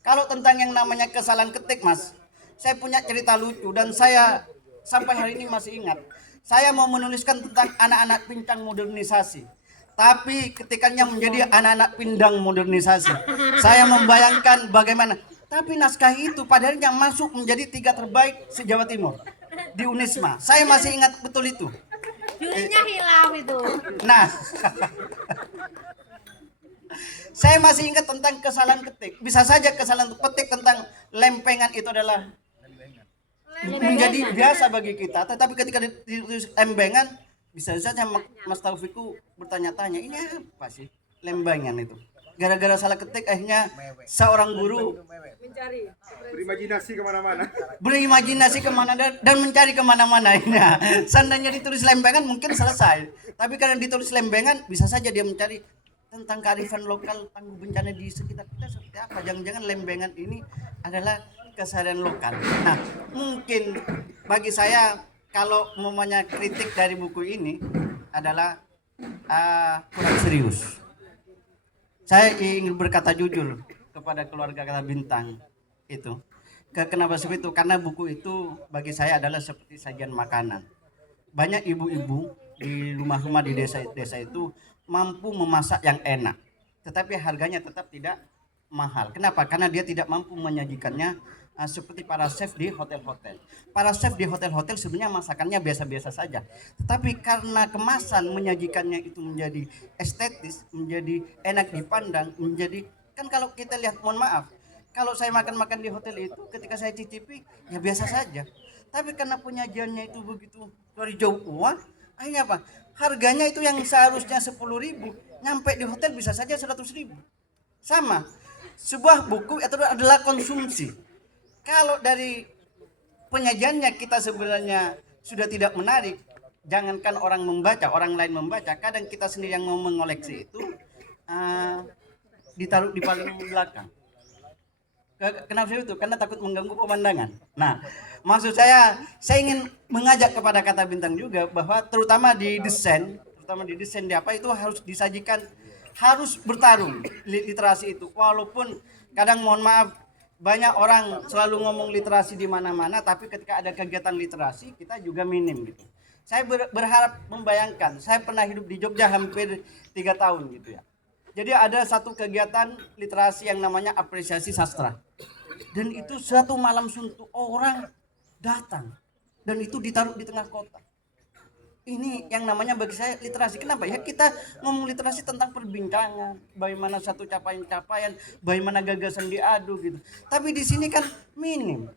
Kalau tentang yang namanya kesalahan ketik, Mas, saya punya cerita lucu dan saya sampai hari ini masih ingat. saya mau menuliskan tentang anak-anak pincang modernisasi. Tapi ketikanya menjadi anak-anak pindang modernisasi. Saya membayangkan bagaimana. Tapi naskah itu padahalnya masuk menjadi 3 terbaik se-Jawa Timur di Unisma. Saya masih ingat betul itu. Jurinya hilang itu. Nah, saya masih ingat tentang kesalahan ketik. Bisa saja kesalahan petik tentang lempengan itu adalah menjadi biasa bagi kita. Tetapi ketika ditulis lembengan, bisa saja Mas Taufikku bertanya-tanya, ini apa sih lembengan itu? Gara-gara salah ketik akhirnya seorang guru Berimajinasi kemana-mana. berimajinasi kemana dan mencari kemana-mana. Nah, seandainya ditulis lembengan mungkin selesai. Tapi karena ditulis lembengan bisa saja dia mencari tentang kearifan lokal tangguh bencana di sekitar kita seperti apa. Jangan-jangan lembengan ini adalah kesadaran lokal. Nah, mungkin bagi saya kalau momennya kritik dari buku ini adalah kurang serius. Saya ingin berkata jujur kepada keluarga Kata Bintang itu. Kenapa seperti itu? Karena buku itu bagi saya adalah seperti sajian makanan. Banyak ibu-ibu di rumah-rumah di desa-desa itu mampu memasak yang enak, tetapi harganya tetap tidak mahal. Kenapa? Karena dia tidak mampu menyajikannya seperti para chef di hotel-hotel. Para chef di hotel-hotel sebenarnya masakannya biasa-biasa saja. Tetapi karena kemasan menyajikannya itu menjadi estetis, menjadi enak dipandang, menjadi kan kalau kita lihat, mohon maaf, kalau saya makan-makan di hotel itu ketika saya cicipi ya biasa saja. Tapi karena penyajiannya itu begitu dari jauh akhirnya apa? Harganya itu yang seharusnya 10.000 nyampe di hotel bisa saja 100.000. Sama. Sebuah buku itu adalah konsumsi. Kalau dari penyajiannya kita sebenarnya sudah tidak menarik, jangankan orang membaca, orang lain membaca, kadang kita sendiri yang mau mengoleksi itu ditaruh di paling belakang. Kenapa itu? Karena takut mengganggu pemandangan. Nah, maksud saya ingin mengajak kepada Kata Bintang juga bahwa terutama di desain di apa itu harus disajikan, harus bertarung literasi itu. Walaupun kadang mohon maaf banyak orang selalu ngomong literasi di mana-mana, tapi ketika ada kegiatan literasi kita juga minim gitu. Saya berharap membayangkan, saya pernah hidup di Jogja hampir 3 tahun gitu ya. Jadi ada satu kegiatan literasi yang namanya apresiasi sastra. Dan itu suatu malam suntuk orang datang dan itu ditaruh di tengah kota. Ini yang namanya bagi saya literasi. Kenapa ya? Kita ngomong literasi tentang perbincangan, bagaimana satu capaian-capaian, bagaimana gagasan diadu gitu. Tapi di sini kan minim.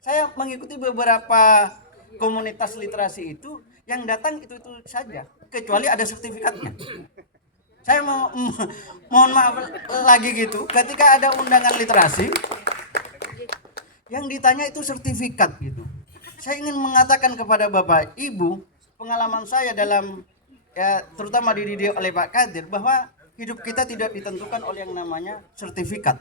Saya mengikuti beberapa komunitas literasi itu, yang datang itu saja, kecuali ada sertifikatnya. Saya mohon maaf lagi gitu, ketika ada undangan literasi, yang ditanya itu sertifikat gitu. Saya ingin mengatakan kepada Bapak Ibu, pengalaman saya dalam ya terutama dididik oleh Pak Kadir bahwa hidup kita tidak ditentukan oleh yang namanya sertifikat.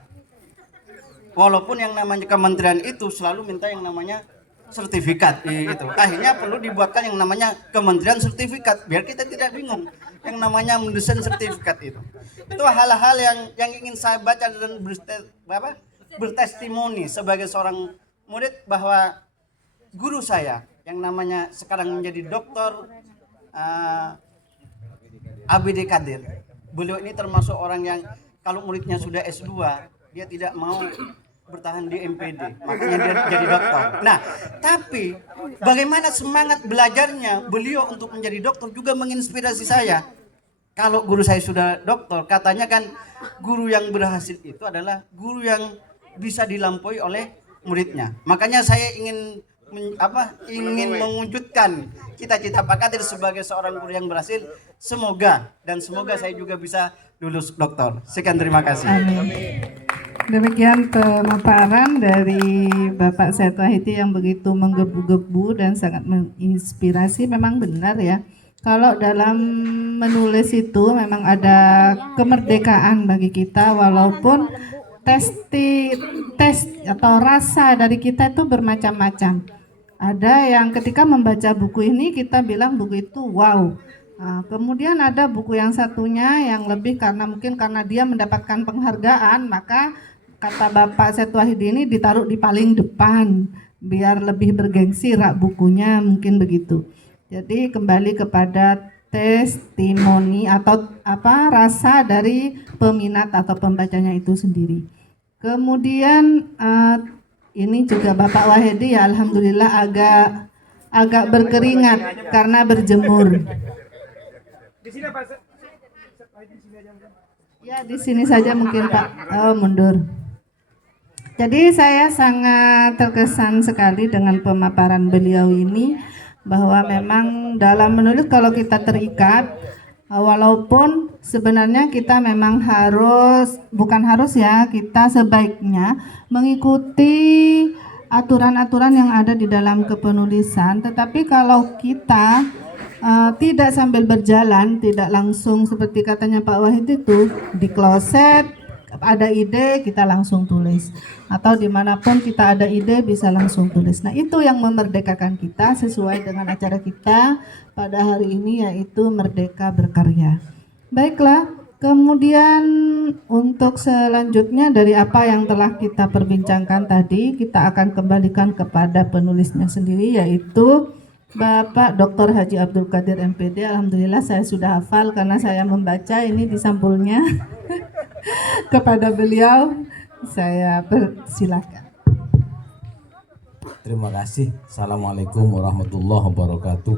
Walaupun yang namanya kementerian itu selalu minta yang namanya sertifikat itu. Akhirnya perlu dibuatkan yang namanya kementerian sertifikat biar kita tidak bingung yang namanya mendesain sertifikat itu. Itu hal-hal yang ingin saya baca dan bertestimoni sebagai seorang murid bahwa guru saya yang namanya sekarang menjadi doktor ABD Kadir. Beliau ini termasuk orang yang kalau muridnya sudah S2, dia tidak mau bertahan di MPD, makanya dia jadi dokter. Nah, tapi bagaimana semangat belajarnya beliau untuk menjadi dokter juga menginspirasi saya. Kalau guru saya sudah dokter, katanya kan guru yang berhasil itu adalah guru yang bisa dilampaui oleh muridnya. Makanya saya ingin mewujudkan cita-cita Pak Kadir sebagai seorang guru yang berhasil. Semoga saya juga bisa lulus doktor. Sekian, terima kasih. Amin. Demikian pemaparan dari Bapak Said Wahidi yang begitu menggebu-gebu dan sangat menginspirasi. Memang benar ya, kalau dalam menulis itu memang ada kemerdekaan bagi kita, walaupun tes atau rasa dari kita itu bermacam-macam. Ada yang ketika membaca buku ini kita bilang buku itu wow. Nah, kemudian ada buku yang satunya yang lebih mungkin karena dia mendapatkan penghargaan, maka kata Bapak Said Wahidi ini ditaruh di paling depan biar lebih bergengsi rak bukunya, mungkin begitu. Jadi kembali kepada testimoni atau apa rasa dari peminat atau pembacanya itu sendiri. Kemudian ini juga Bapak Wahedi ya alhamdulillah agak berkeringat karena berjemur. Ya di sini saja mungkin Pak. Oh, mundur. Jadi saya sangat terkesan sekali dengan pemaparan beliau ini bahwa memang dalam menulis kalau kita terikat walaupun sebenarnya kita memang bukan harus ya, kita sebaiknya mengikuti aturan-aturan yang ada di dalam kepenulisan, tetapi kalau kita tidak sambil berjalan, tidak langsung seperti katanya Pak Wahid itu di kloset, ada ide kita langsung tulis, atau dimanapun kita ada ide bisa langsung tulis. Nah itu yang memerdekakan kita sesuai dengan acara kita pada hari ini, yaitu Merdeka Berkarya. Baiklah, kemudian untuk selanjutnya dari apa yang telah kita perbincangkan tadi, kita akan kembalikan kepada penulisnya sendiri, yaitu Bapak Dr. Haji Abdul Qadir MPD. Alhamdulillah saya sudah hafal karena saya membaca ini di sampulnya. Kepada beliau saya persilakan. Terima kasih. Assalamualaikum warahmatullahi wabarakatuh.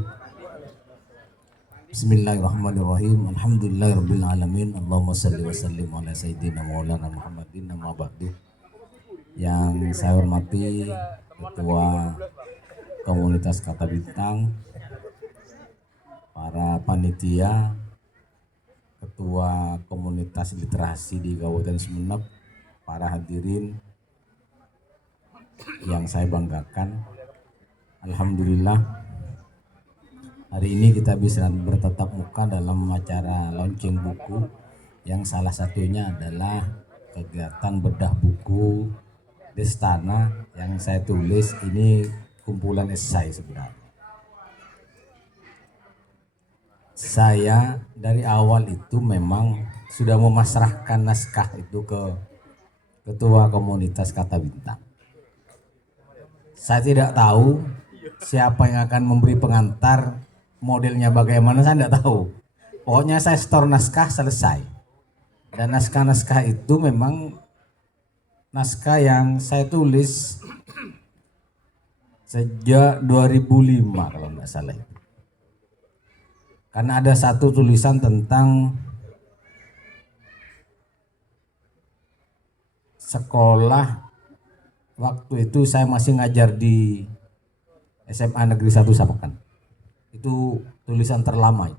Bismillahirrahmanirrahim. Alhamdulillahirabbil alamin. Allahumma shalli wa sallim ala sayyidina maulana Muhammadin amma ba'du. Yang saya hormati Ketua Komunitas Kata Bintang, para panitia, Ketua Komunitas Literasi di Kabupaten Sumeneb, para hadirin yang saya banggakan. Alhamdulillah hari ini kita bisa bertatap muka dalam acara launching buku yang salah satunya adalah kegiatan bedah buku Destana yang saya tulis. Ini kumpulan esai sebenarnya. Saya dari awal itu memang sudah memasrahkan naskah itu ke Ketua Komunitas Kata Bintang. Saya tidak tahu siapa yang akan memberi pengantar, modelnya bagaimana saya tidak tahu. Pokoknya saya store naskah selesai. Dan naskah-naskah itu memang naskah yang saya tulis sejak 2005 kalau tidak salah. Karena ada satu tulisan tentang sekolah, waktu itu saya masih ngajar di SMA Negeri 1 Sapakan. Itu tulisan terlama.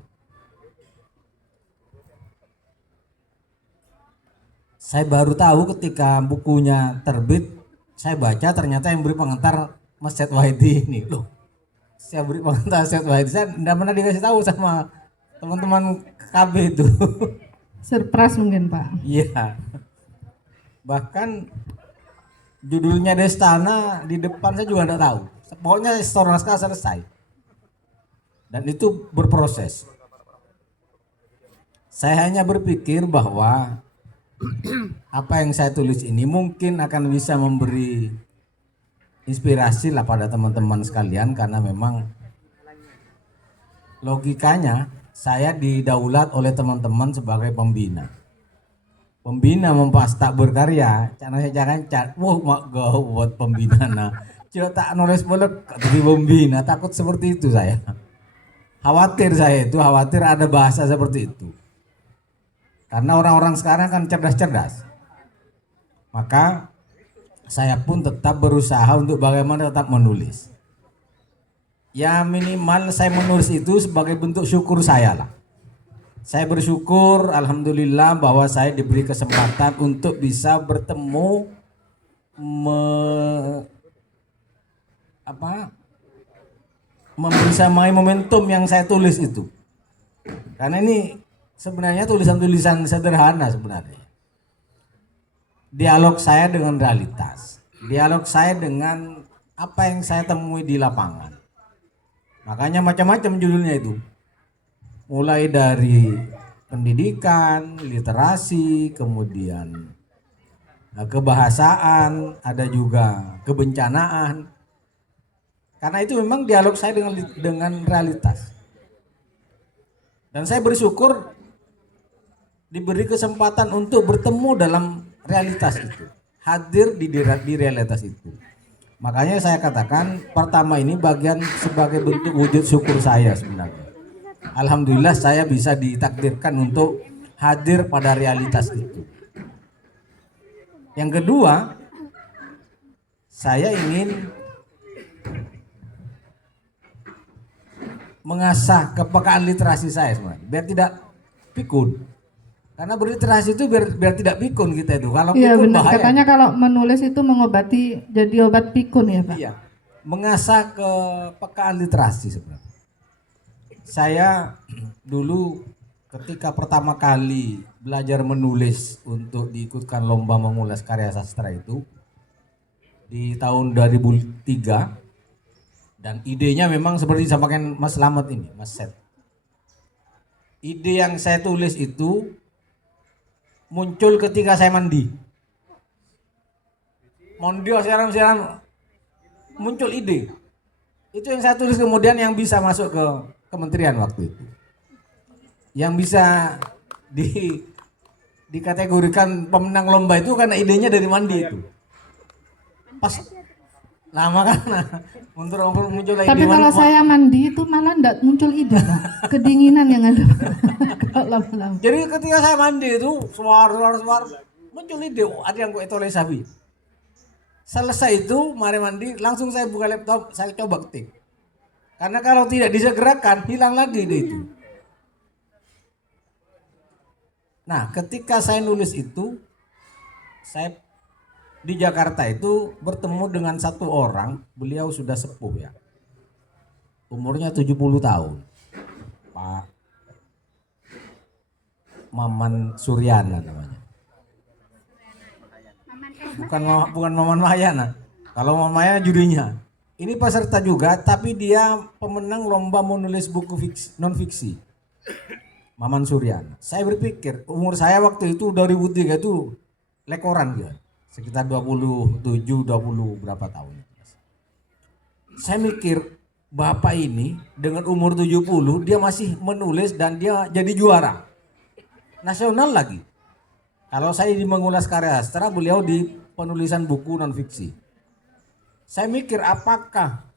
Saya baru tahu ketika bukunya terbit, saya baca ternyata yang beri pengantar Mas Syed Wahidi ini. Loh, saya beri pengantar Syed Wahidi, saya tidak pernah dikasih tahu sama teman-teman KB itu. Surprise mungkin Pak. Iya. Bahkan judulnya Destana di depan saya juga tidak tahu. Pokoknya store naskah selesai. Dan itu berproses. Saya hanya berpikir bahwa apa yang saya tulis ini mungkin akan bisa memberi inspirasi lah pada teman-teman sekalian, karena memang logikanya saya didaulat oleh teman-teman sebagai pembina. Pembina tak berkarya, jangan wah mak gau buat pembina nah. Coba tak nulis boleh jadi pembina, takut seperti itu saya. Khawatir ada bahasa seperti itu. Karena orang-orang sekarang kan cerdas-cerdas. Maka saya pun tetap berusaha untuk bagaimana tetap menulis. Ya minimal saya menulis itu sebagai bentuk syukur saya lah. Saya bersyukur alhamdulillah bahwa saya diberi kesempatan untuk bisa bertemu membersamai momentum yang saya tulis itu. Karena ini sebenarnya tulisan-tulisan sederhana sebenarnya. Dialog saya dengan realitas. Dialog saya dengan apa yang saya temui di lapangan. Makanya macam-macam judulnya itu. Mulai dari pendidikan, literasi, kemudian kebahasaan, ada juga kebencanaan. Karena itu memang dialog saya dengan realitas. Dan saya bersyukur diberi kesempatan untuk bertemu dalam realitas itu, hadir di realitas itu. Makanya saya katakan pertama ini bagian sebagai bentuk wujud syukur saya sebenarnya. Alhamdulillah saya bisa ditakdirkan untuk hadir pada realitas itu. Yang kedua, saya ingin mengasah kepekaan literasi saya sebenarnya, biar tidak pikun. Karena berliterasi itu biar tidak pikun kita itu. Kalau Iya pikun benar, bahaya. katanya kalau menulis itu mengobati jadi obat pikun ya Pak. Iya, mengasah kepekaan literasi sebenarnya. Saya dulu ketika pertama kali belajar menulis untuk diikutkan lomba mengulas karya sastra itu di tahun 2003, dan idenya memang seperti disampaikan Mas Slamet ini, Mas Set. Ide yang saya tulis itu muncul ketika saya mandi. Mandi siaran muncul ide. Itu yang saya tulis kemudian yang bisa masuk ke kementerian waktu itu. Yang bisa dikategorikan pemenang lomba itu karena idenya dari mandi itu. Pas lama kan muncul ide. Tapi kalau saya mandi itu malah enggak muncul ide Pak. Kedinginan yang ada. Kalau lama-lama. Jadi ketika saya mandi itu suar muncul ide, ada yang gue tulis sapi. Selesai itu mari mandi langsung saya buka laptop, saya coba ketik. Karena kalau tidak disegerakan hilang lagi ide itu. Nah, ketika saya nulis itu, saya di Jakarta itu bertemu dengan satu orang, beliau sudah sepuh ya. Umurnya 70 tahun. Pak Maman Suryana namanya. Bukan Maman Mahayana. Kalau Maman Mahayana jurinya. Ini peserta juga, tapi dia pemenang lomba menulis buku non fiksi. Maman Suryana. Saya berpikir umur saya waktu itu 2003 itu lekoran dia. Sekitar 27, 20 berapa tahun. Saya mikir bapak ini dengan umur 70 dia masih menulis dan dia jadi juara. Nasional lagi. Kalau saya di mengulas karya sastra, beliau di penulisan buku non fiksi. Saya mikir apakah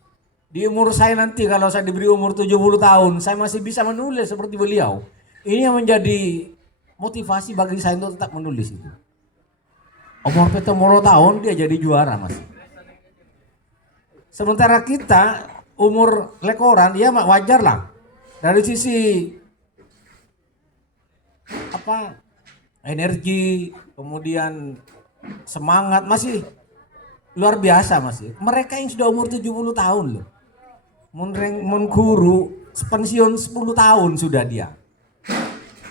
di umur saya nanti kalau saya diberi umur 70 tahun, saya masih bisa menulis seperti beliau. Ini yang menjadi motivasi bagi saya untuk tetap menulis itu. Umur 70 tahun dia jadi juara Mas. Sementara kita umur lekoran ya wajar lah. Dari sisi energi, kemudian semangat masih luar biasa masih. Mereka yang sudah umur 70 tahun loh. Guru pensiun 10 tahun sudah dia.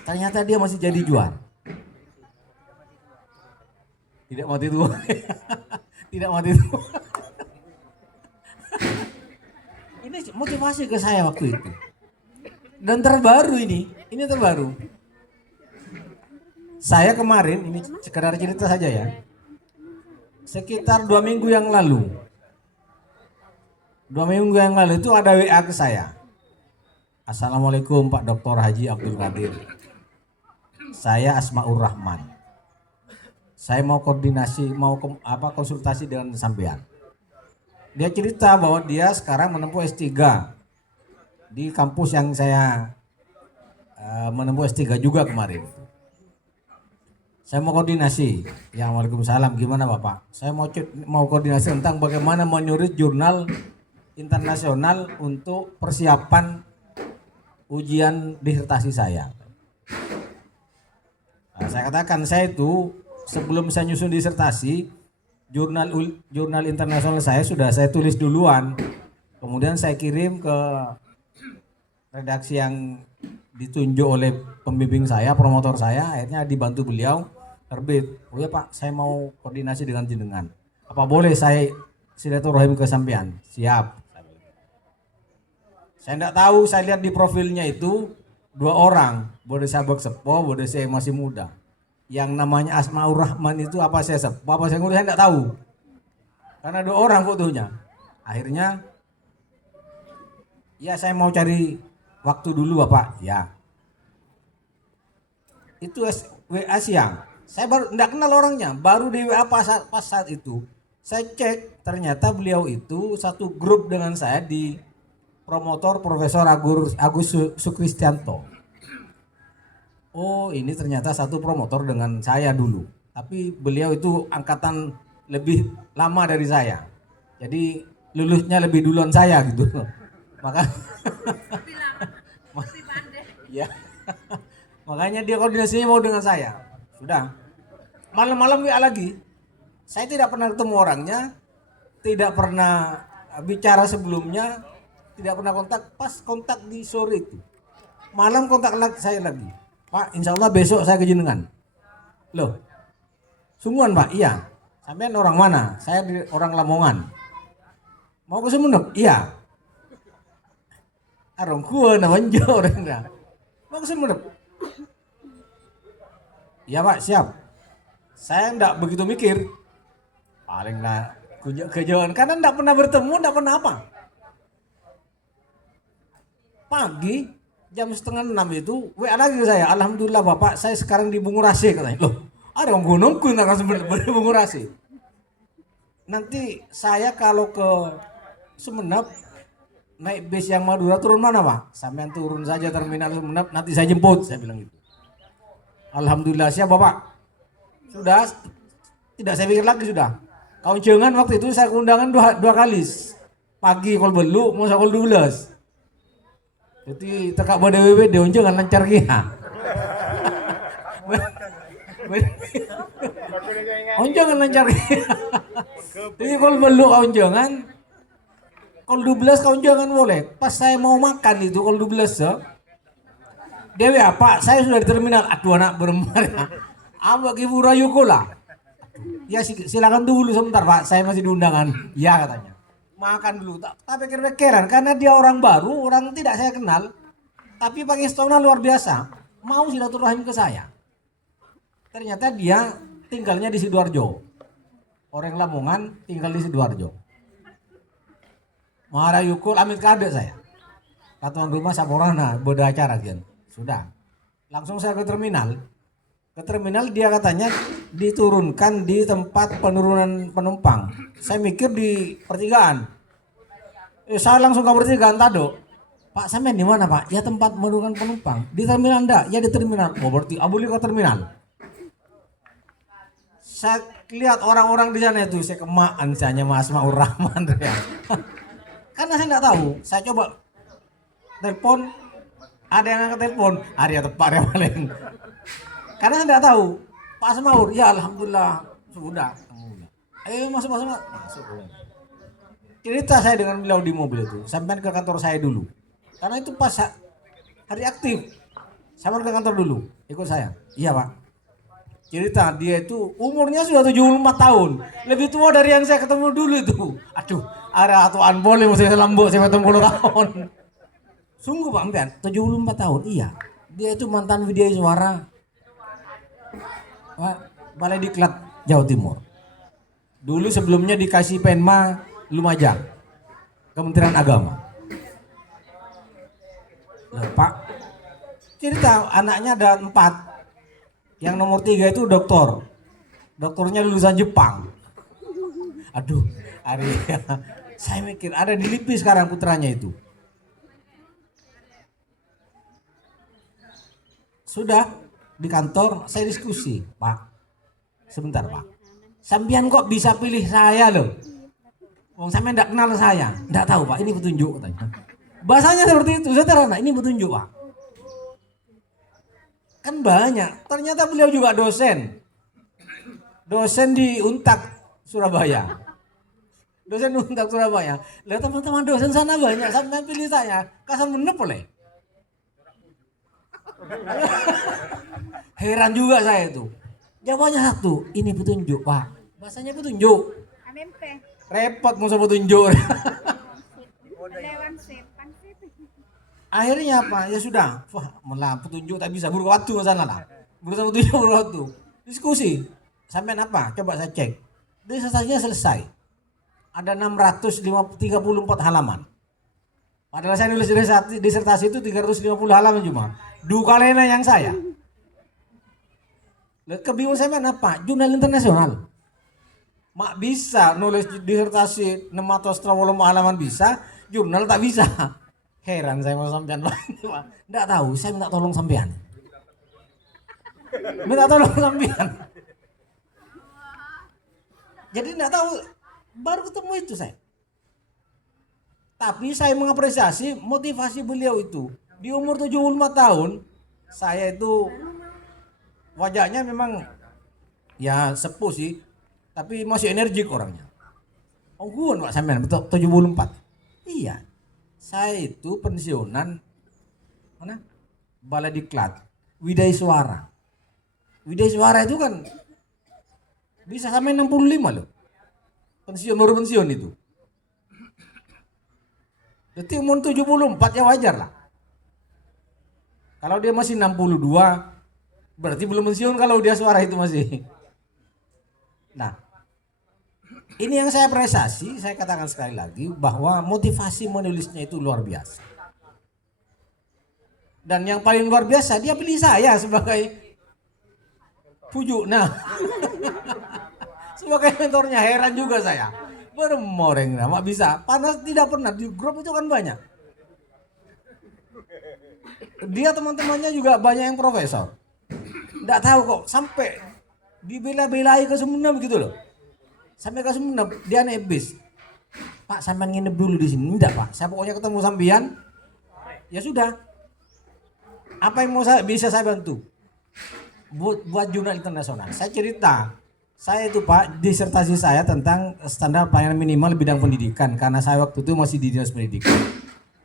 Ternyata dia masih jadi juara. Tidak mati tua. Tidak mati tua. Ini motivasi ke saya waktu itu. Dan terbaru ini terbaru. Saya kemarin, ini sekedar cerita saja ya. Sekitar 2 minggu yang lalu. 2 minggu yang lalu itu ada WA ke saya. Assalamualaikum Pak Dr. Haji Abdul Qadir. Saya Asmaur Rahman. Saya mau koordinasi, konsultasi dengan sampean. Dia cerita bahwa dia sekarang menempuh S3 di kampus yang saya menempuh S3 juga kemarin. Saya mau koordinasi. Ya, Waalaikumsalam. Gimana Bapak? Saya mau koordinasi tentang bagaimana menulis jurnal internasional untuk persiapan ujian disertasi saya. Nah, saya katakan saya itu sebelum saya nyusun disertasi, jurnal internasional saya sudah saya tulis duluan. Kemudian saya kirim ke redaksi yang ditunjuk oleh pembimbing saya, promotor saya, akhirnya dibantu beliau terbit. Oh ya Pak, saya mau koordinasi dengan jenengan. Apa boleh saya silaturahim ke sampean? Siap. Saya tidak tahu, saya lihat di profilnya itu 2 orang, boleh saya sepo, boleh saya masih muda. Yang namanya Asmaur Rahman itu apa saya sepo, apa saya muda, saya tidak tahu. Karena 2 orang fotonya. Akhirnya Ya saya mau cari waktu dulu Bapak. Ya. Itu WA siang. Saya baru tidak kenal orangnya, baru di WA pas saat itu. Saya cek, ternyata beliau itu satu grup dengan saya di promotor Profesor Agus Sukristianto. Oh, ini ternyata satu promotor dengan saya dulu. Tapi beliau itu angkatan lebih lama dari saya. Jadi lulusnya lebih duluan saya gitu. Maka ya. Makanya dia koordinasinya mau dengan saya. Sudah. Malam-malam WA lagi. Saya tidak pernah ketemu orangnya, tidak pernah bicara sebelumnya, tidak pernah kontak. Pas kontak di sore itu. Malam kontak saya lagi. Pak, insya Allah besok saya ke Jenengan. Loh, sungguhan Pak? Iya. Sampean orang mana? Saya orang Lamongan. Mau ke Sumeneb? Iya. Arong kuah namanya orangnya. Mau ke Sumeneb? Iya Pak, siap. Saya enggak begitu mikir. Paling lah kejauhan karena enggak pernah bertemu, enggak pernah apa. Pagi jam 5:30 itu WA lagi ke saya. Alhamdulillah Bapak, saya sekarang di Bungurasi katanya. Loh, ada orang gunungku enggak sebenarnya di Bungurasi. Nanti saya kalau ke Sumeneb naik bis yang Madura turun mana Pak? Sampean turun saja terminal Sumeneb, nanti saya jemput, saya bilang gitu. Alhamdulillah siap Bapak. Sudah, tidak saya pikir lagi sudah. Kau jangan waktu itu saya keundangan dua kali. Pagi kol belu, mau kol 12. Jadi tekak pada WW dia jangan lancar kia. Jangan lancar kia. Jadi kol belu kau jangan. Kol 12 kau jangan boleh. Pas saya mau makan itu kol 12 Dewi apa? Saya sudah di terminal. Aduh anak berempat. Ambak ibu rayuku lah. Ya silakan dulu sebentar Pak, saya masih di undangan. Ya katanya. Makan dulu. Tak pikir-pikiran karena dia orang baru, orang tidak saya kenal. Tapi pakai stona luar biasa. Mau silaturahim ke saya. Ternyata dia tinggalnya di Sidoarjo. Orang Lamongan tinggal di Sidoarjo. Marayukul amit kade saya. Katuan rumah Saporana, bodoh acara kian. Sudah. Langsung saya ke terminal. Ke terminal dia katanya diturunkan di tempat penurunan penumpang. Saya mikir di pertigaan. Saya langsung ke pertigaan tado. Pak sampean di mana Pak? Ya tempat menurunkan penumpang. Di terminal enggak? Ya di terminal. Oh berarti abuli ke terminal. Saya lihat orang-orang di sana itu saya kemaan misalnya Mas Maur Rahman ya. Karena saya enggak tahu. Saya coba telepon. Ada yang angkat telepon. Ada yang tepat yang paling. Karena saya tidak tahu. Pak Semaur, ya alhamdulillah sudah. Ayo masuk. Cerita saya dengan beliau di mobil itu. Sampai ke kantor saya dulu. Karena itu pas hari aktif. Sampai ke kantor dulu. Ikut saya. Iya Pak. Cerita dia itu umurnya sudah 74 tahun. Lebih tua dari yang saya ketemu dulu itu. Aduh, ada atuan boleh mesti saya lambuk saya 70 tahun. Sungguh Pak Mpian, 74 tahun. Iya. Dia itu mantan Widya Suara. Balai Diklat Jawa Timur. Dulu sebelumnya dikasih Penma Lumajang, Kementerian Agama. Nah, Pak, cerita anaknya ada 4. Yang nomor 3 itu doktor. Doktornya lulusan Jepang. Aduh, saya mikir ada di LIPI sekarang putranya itu. Sudah di kantor saya diskusi, Pak. Sebentar Pak. Sampean kok bisa pilih saya loh? Wong sampean enggak kenal saya. Enggak tahu Pak, ini petunjuk katanya. Bahasanya seperti itu, sederhana, ini petunjuk Pak. Kan banyak. Ternyata beliau juga dosen. Dosen di Untak Surabaya. Dosen Untak Surabaya. Lihat teman-teman dosen sana banyak, sampean pilih saya. Kasar menep boleh. Heran juga saya itu. Jawabannya satu, ini petunjuk Pak. Bahasanya petunjuk. Repot musuh petunjuk. Akhirnya apa? Ya sudah. Wah, malah petunjuk tak bisa. Buru waktu ke sana lah. Berusaha petunjuk buru waktu. Diskusi. Sampai apa? Coba saya cek. Disertasinya selesai. Ada 634 halaman. Padahal saya nulis disertasi itu 350 halaman cuma. 2 kalena yang saya. Kebingungan saya apa? Jurnal internasional. Mak bisa nulis disertasi 680 halaman bisa, jurnal tak bisa. Heran saya mau sampean. Enggak tahu, saya minta tolong sampean. Minta tolong sampean. Jadi enggak tahu, baru ketemu itu saya. Tapi saya mengapresiasi motivasi beliau itu. Di umur 75 tahun, saya itu wajahnya memang ya sepuh sih, tapi masih energik orangnya. Oh gue Pak sampean betul 74. Iya. Saya itu pensiunan mana? Balai Diklat, Widai Suara. Widai Suara itu kan bisa sampai 65 loh. Pensiun baru pensiun itu. Jadi umur 74 ya wajar lah. Kalau dia masih 62 berarti belum pensiun kalau dia suara itu masih. Nah, ini yang saya apresiasi, saya katakan sekali lagi bahwa motivasi menulisnya itu luar biasa. Dan yang paling luar biasa dia pilih saya sebagai pujuk. Nah, sebagai mentornya heran juga saya. Bermoreng nama bisa. Panas tidak pernah di grup itu kan banyak. Dia teman-temannya juga banyak yang profesor. Nggak tahu kok sampai dibela-belai ke Sumeneb gitu loh. Sampai ke Sumeneb dia naik bis. Pak sampean nginep dulu di sini. Enggak Pak, saya pokoknya ketemu sampean. Ya sudah. Apa yang mau bisa saya bantu? Buat jurnal internasional. Saya cerita. Saya itu Pak, disertasi saya tentang standar pelayanan minimal bidang pendidikan. Karena saya waktu itu masih di dinas pendidikan.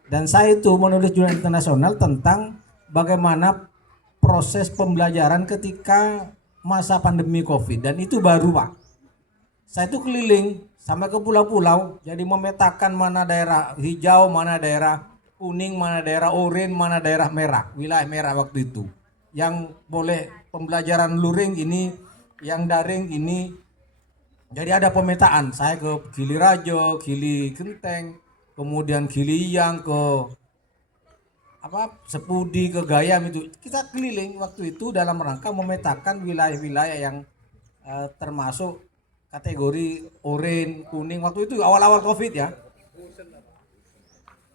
Dan saya itu menulis jurnal internasional tentang bagaimana proses pembelajaran ketika masa pandemi COVID. Dan itu baru Pak. Saya itu keliling sampai ke pulau-pulau. Jadi memetakan mana daerah hijau, mana daerah kuning, mana daerah oranye, mana daerah merah. Wilayah merah waktu itu. Yang boleh pembelajaran luring ini, yang daring ini. Jadi ada pemetaan. Saya ke Gili Rajo, Gili Genteng, kemudian Gili Yang, ke Sepudi, ke Gayam itu. Kita keliling waktu itu dalam rangka memetakan wilayah-wilayah yang termasuk kategori oranye, kuning. Waktu itu awal-awal COVID ya.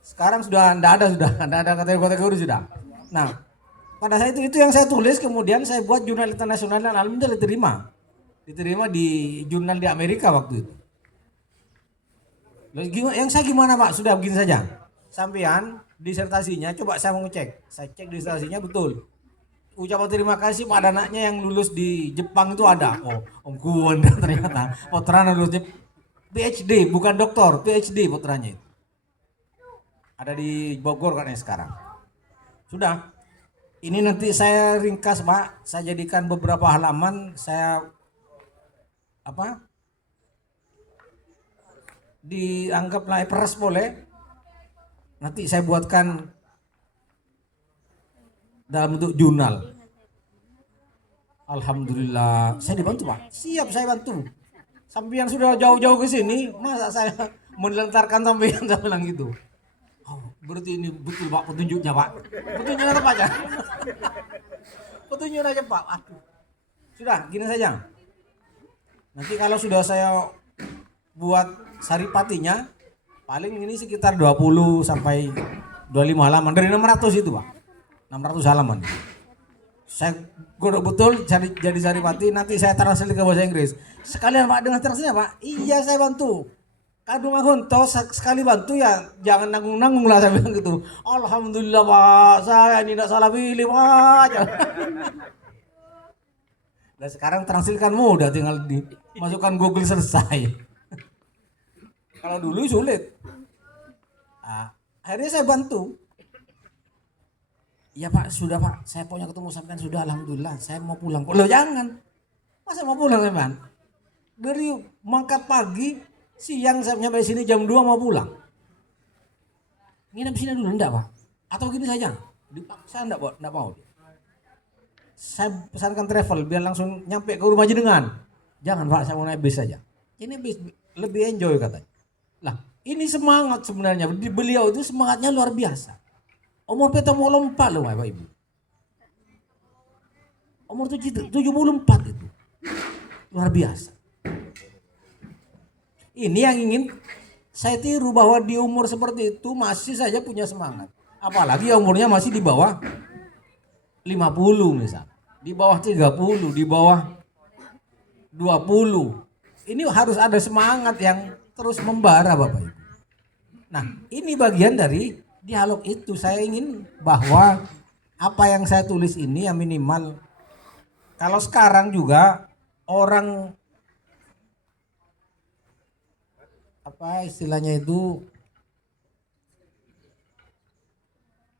Sekarang sudah tidak ada kategori sudah. Nah, pada saat itu yang saya tulis, kemudian saya buat jurnal internasional dan alhamdulillah diterima di jurnal di Amerika waktu itu. Lalu yang saya gimana Pak? Sudah begini saja. Sampean disertasinya coba saya mau ngecek. Saya cek disertasinya betul. Ucapan terima kasih pada anaknya yang lulus di Jepang itu ada. Oh, Om Kuon ternyata. Putranya lulusnya PhD, bukan doktor, PhD putranya itu. Ada di Bogor kan sekarang. Sudah. Ini nanti saya ringkas Pak, saya jadikan beberapa halaman, saya dianggaplah peres boleh. Nanti saya buatkan dalam bentuk jurnal. Alhamdulillah, saya dibantu Pak. Siap saya bantu. Sampai yang sudah jauh-jauh ke sini, masa saya menelantarkan sampai yang saya bilang gitu. Oh, berarti ini betul Pak petunjuknya Pak. Petunjuknya apa aja? Petunjuknya aja Pak. Aduh. Sudah, gini saja. Nanti kalau sudah saya buat saripatinya, paling ini sekitar 20 sampai 25 halaman. Dari 600 itu Pak. 600 halaman. Saya godok betul jadi saripati, nanti saya translate ke bahasa Inggris. Sekalian Pak dengan translate Pak. Iya saya bantu. Kadung Agunto sekali bantu ya jangan nanggung-nanggung lah saya bilang gitu. Alhamdulillah Pak, saya ini tidak salah pilih Pak. Dan sekarang translate kan mudah, tinggal dimasukkan Google selesai. Kalau dulu sulit. Nah, akhirnya saya bantu. Ya Pak, sudah Pak, saya pokoknya ketemu sampean sudah alhamdulillah, saya mau pulang. Loh jangan. Masa mau pulang teman? Dari mangkat pagi, siang saya sampai sini jam 2 mau pulang. Nginep sini dulu enggak Pak? Atau gini saja, dipaksa enggak mau. Saya pesankan travel biar langsung nyampe ke rumah jenengan. Jangan Pak, saya mau naik bis saja. Ini bis lebih enjoy katanya. Lah, Ini semangat sebenarnya. Beliau itu semangatnya luar biasa. Umur peta mau lompat loh Bapak Ibu. Umur 74 itu. Luar biasa. Ini yang ingin saya tiru, bahwa di umur seperti itu masih saja punya semangat. Apalagi umurnya masih di bawah 50 misalnya. Di bawah 30, di bawah 20. Ini harus ada semangat yang terus membara Bapak Ibu. Nah, ini bagian dari dialog itu. Saya ingin bahwa apa yang saya tulis ini ya minimal, kalau sekarang juga orang apa istilahnya itu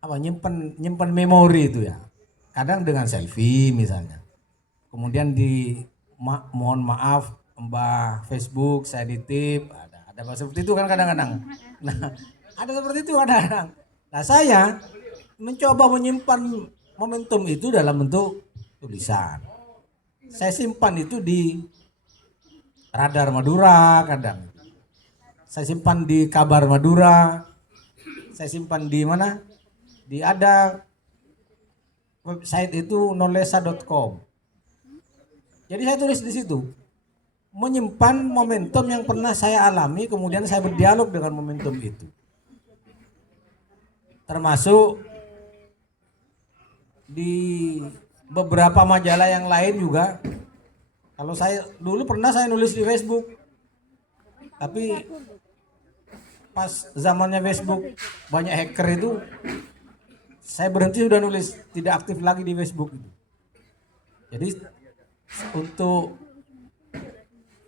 apa nyimpen memori itu ya. Kadang dengan selfie misalnya. Kemudian mohon maaf Mbak Facebook saya ditip, ada seperti itu kan kadang-kadang. Nah, ada seperti itu kadang-kadang. Nah, saya mencoba menyimpan momentum itu dalam bentuk tulisan. Saya simpan itu di Radar Madura kadang. Saya simpan di Kabar Madura. Saya simpan di mana? Di ada website itu nolesa.com. Jadi saya tulis di situ. Menyimpan momentum yang pernah saya alami, kemudian saya berdialog dengan momentum itu. Termasuk di beberapa majalah yang lain juga. Kalau saya dulu pernah saya nulis di Facebook. Tapi pas zamannya Facebook banyak hacker itu, saya berhenti sudah nulis, tidak aktif lagi di Facebook itu. Jadi untuk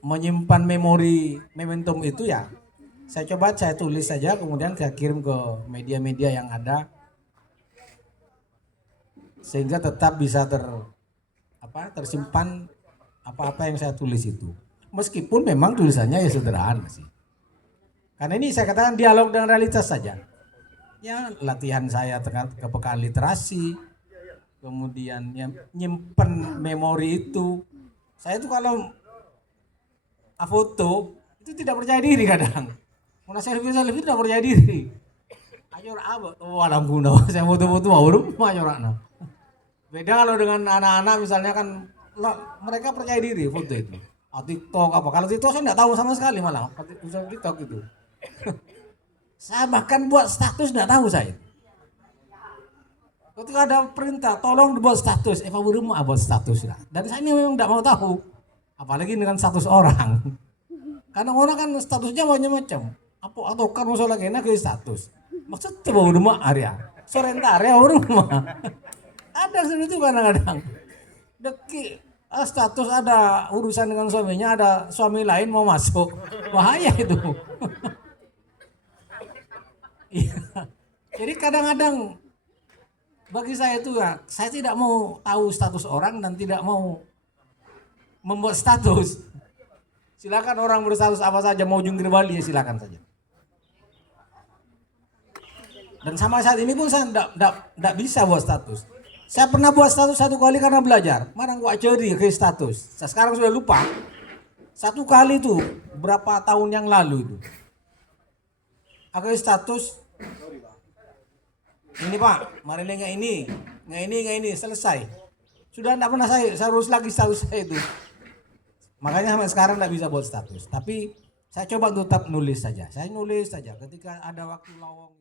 menyimpan memori momentum itu ya saya coba saya tulis saja, kemudian saya kirim ke media-media yang ada sehingga tetap bisa tersimpan apa-apa yang saya tulis itu, meskipun memang tulisannya ya sederhana sih, karena ini saya katakan dialog dengan realitas saja ya. Latihan saya tentang kepekaan literasi, kemudian nyimpen memori itu. Saya itu kalau foto itu tidak percaya diri kadang. Mau selfie tidak percaya diri. Ayo apa? Oh alam guna. Saya foto-foto mau ayo. Beda kalau dengan anak-anak misalnya kan mereka percaya diri foto itu. TikTok apa? Kalau TikTok saya tidak tahu sama sekali malah. TikTok itu. Saya bahkan buat status tidak tahu saya. Ketika ada perintah tolong dibuat status, Eva Buruma buat status ya. Dan saya ini memang tidak mau tahu. Apalagi dengan status orang. Karena orang kan statusnya macam-macam. Atau kan musuh lagi enak ke status. Maksudnya bawa rumah area. Sorentarea rumah. Ada seperti itu kadang-kadang. Deki status ada urusan dengan suaminya, ada suami lain mau masuk. Bahaya itu. Jadi kadang-kadang bagi saya itu ya, saya tidak mau tahu status orang dan tidak mau membuat status. Silakan orang berstatus apa saja, mau jungkir balik ya silakan saja. Dan sama saat ini pun saya tidak bisa buat status. Saya pernah buat status satu kali karena belajar. Marang gua ceri ke status. Saya sekarang sudah lupa. Satu kali itu berapa tahun yang lalu itu. Aku status. Ini Pak, mari nggak ini, selesai. Sudah tidak pernah saya urus lagi status saya itu. Makanya sampai sekarang tidak bisa buat status. Tapi saya coba tetap nulis saja. Saya nulis saja ketika ada waktu lowong.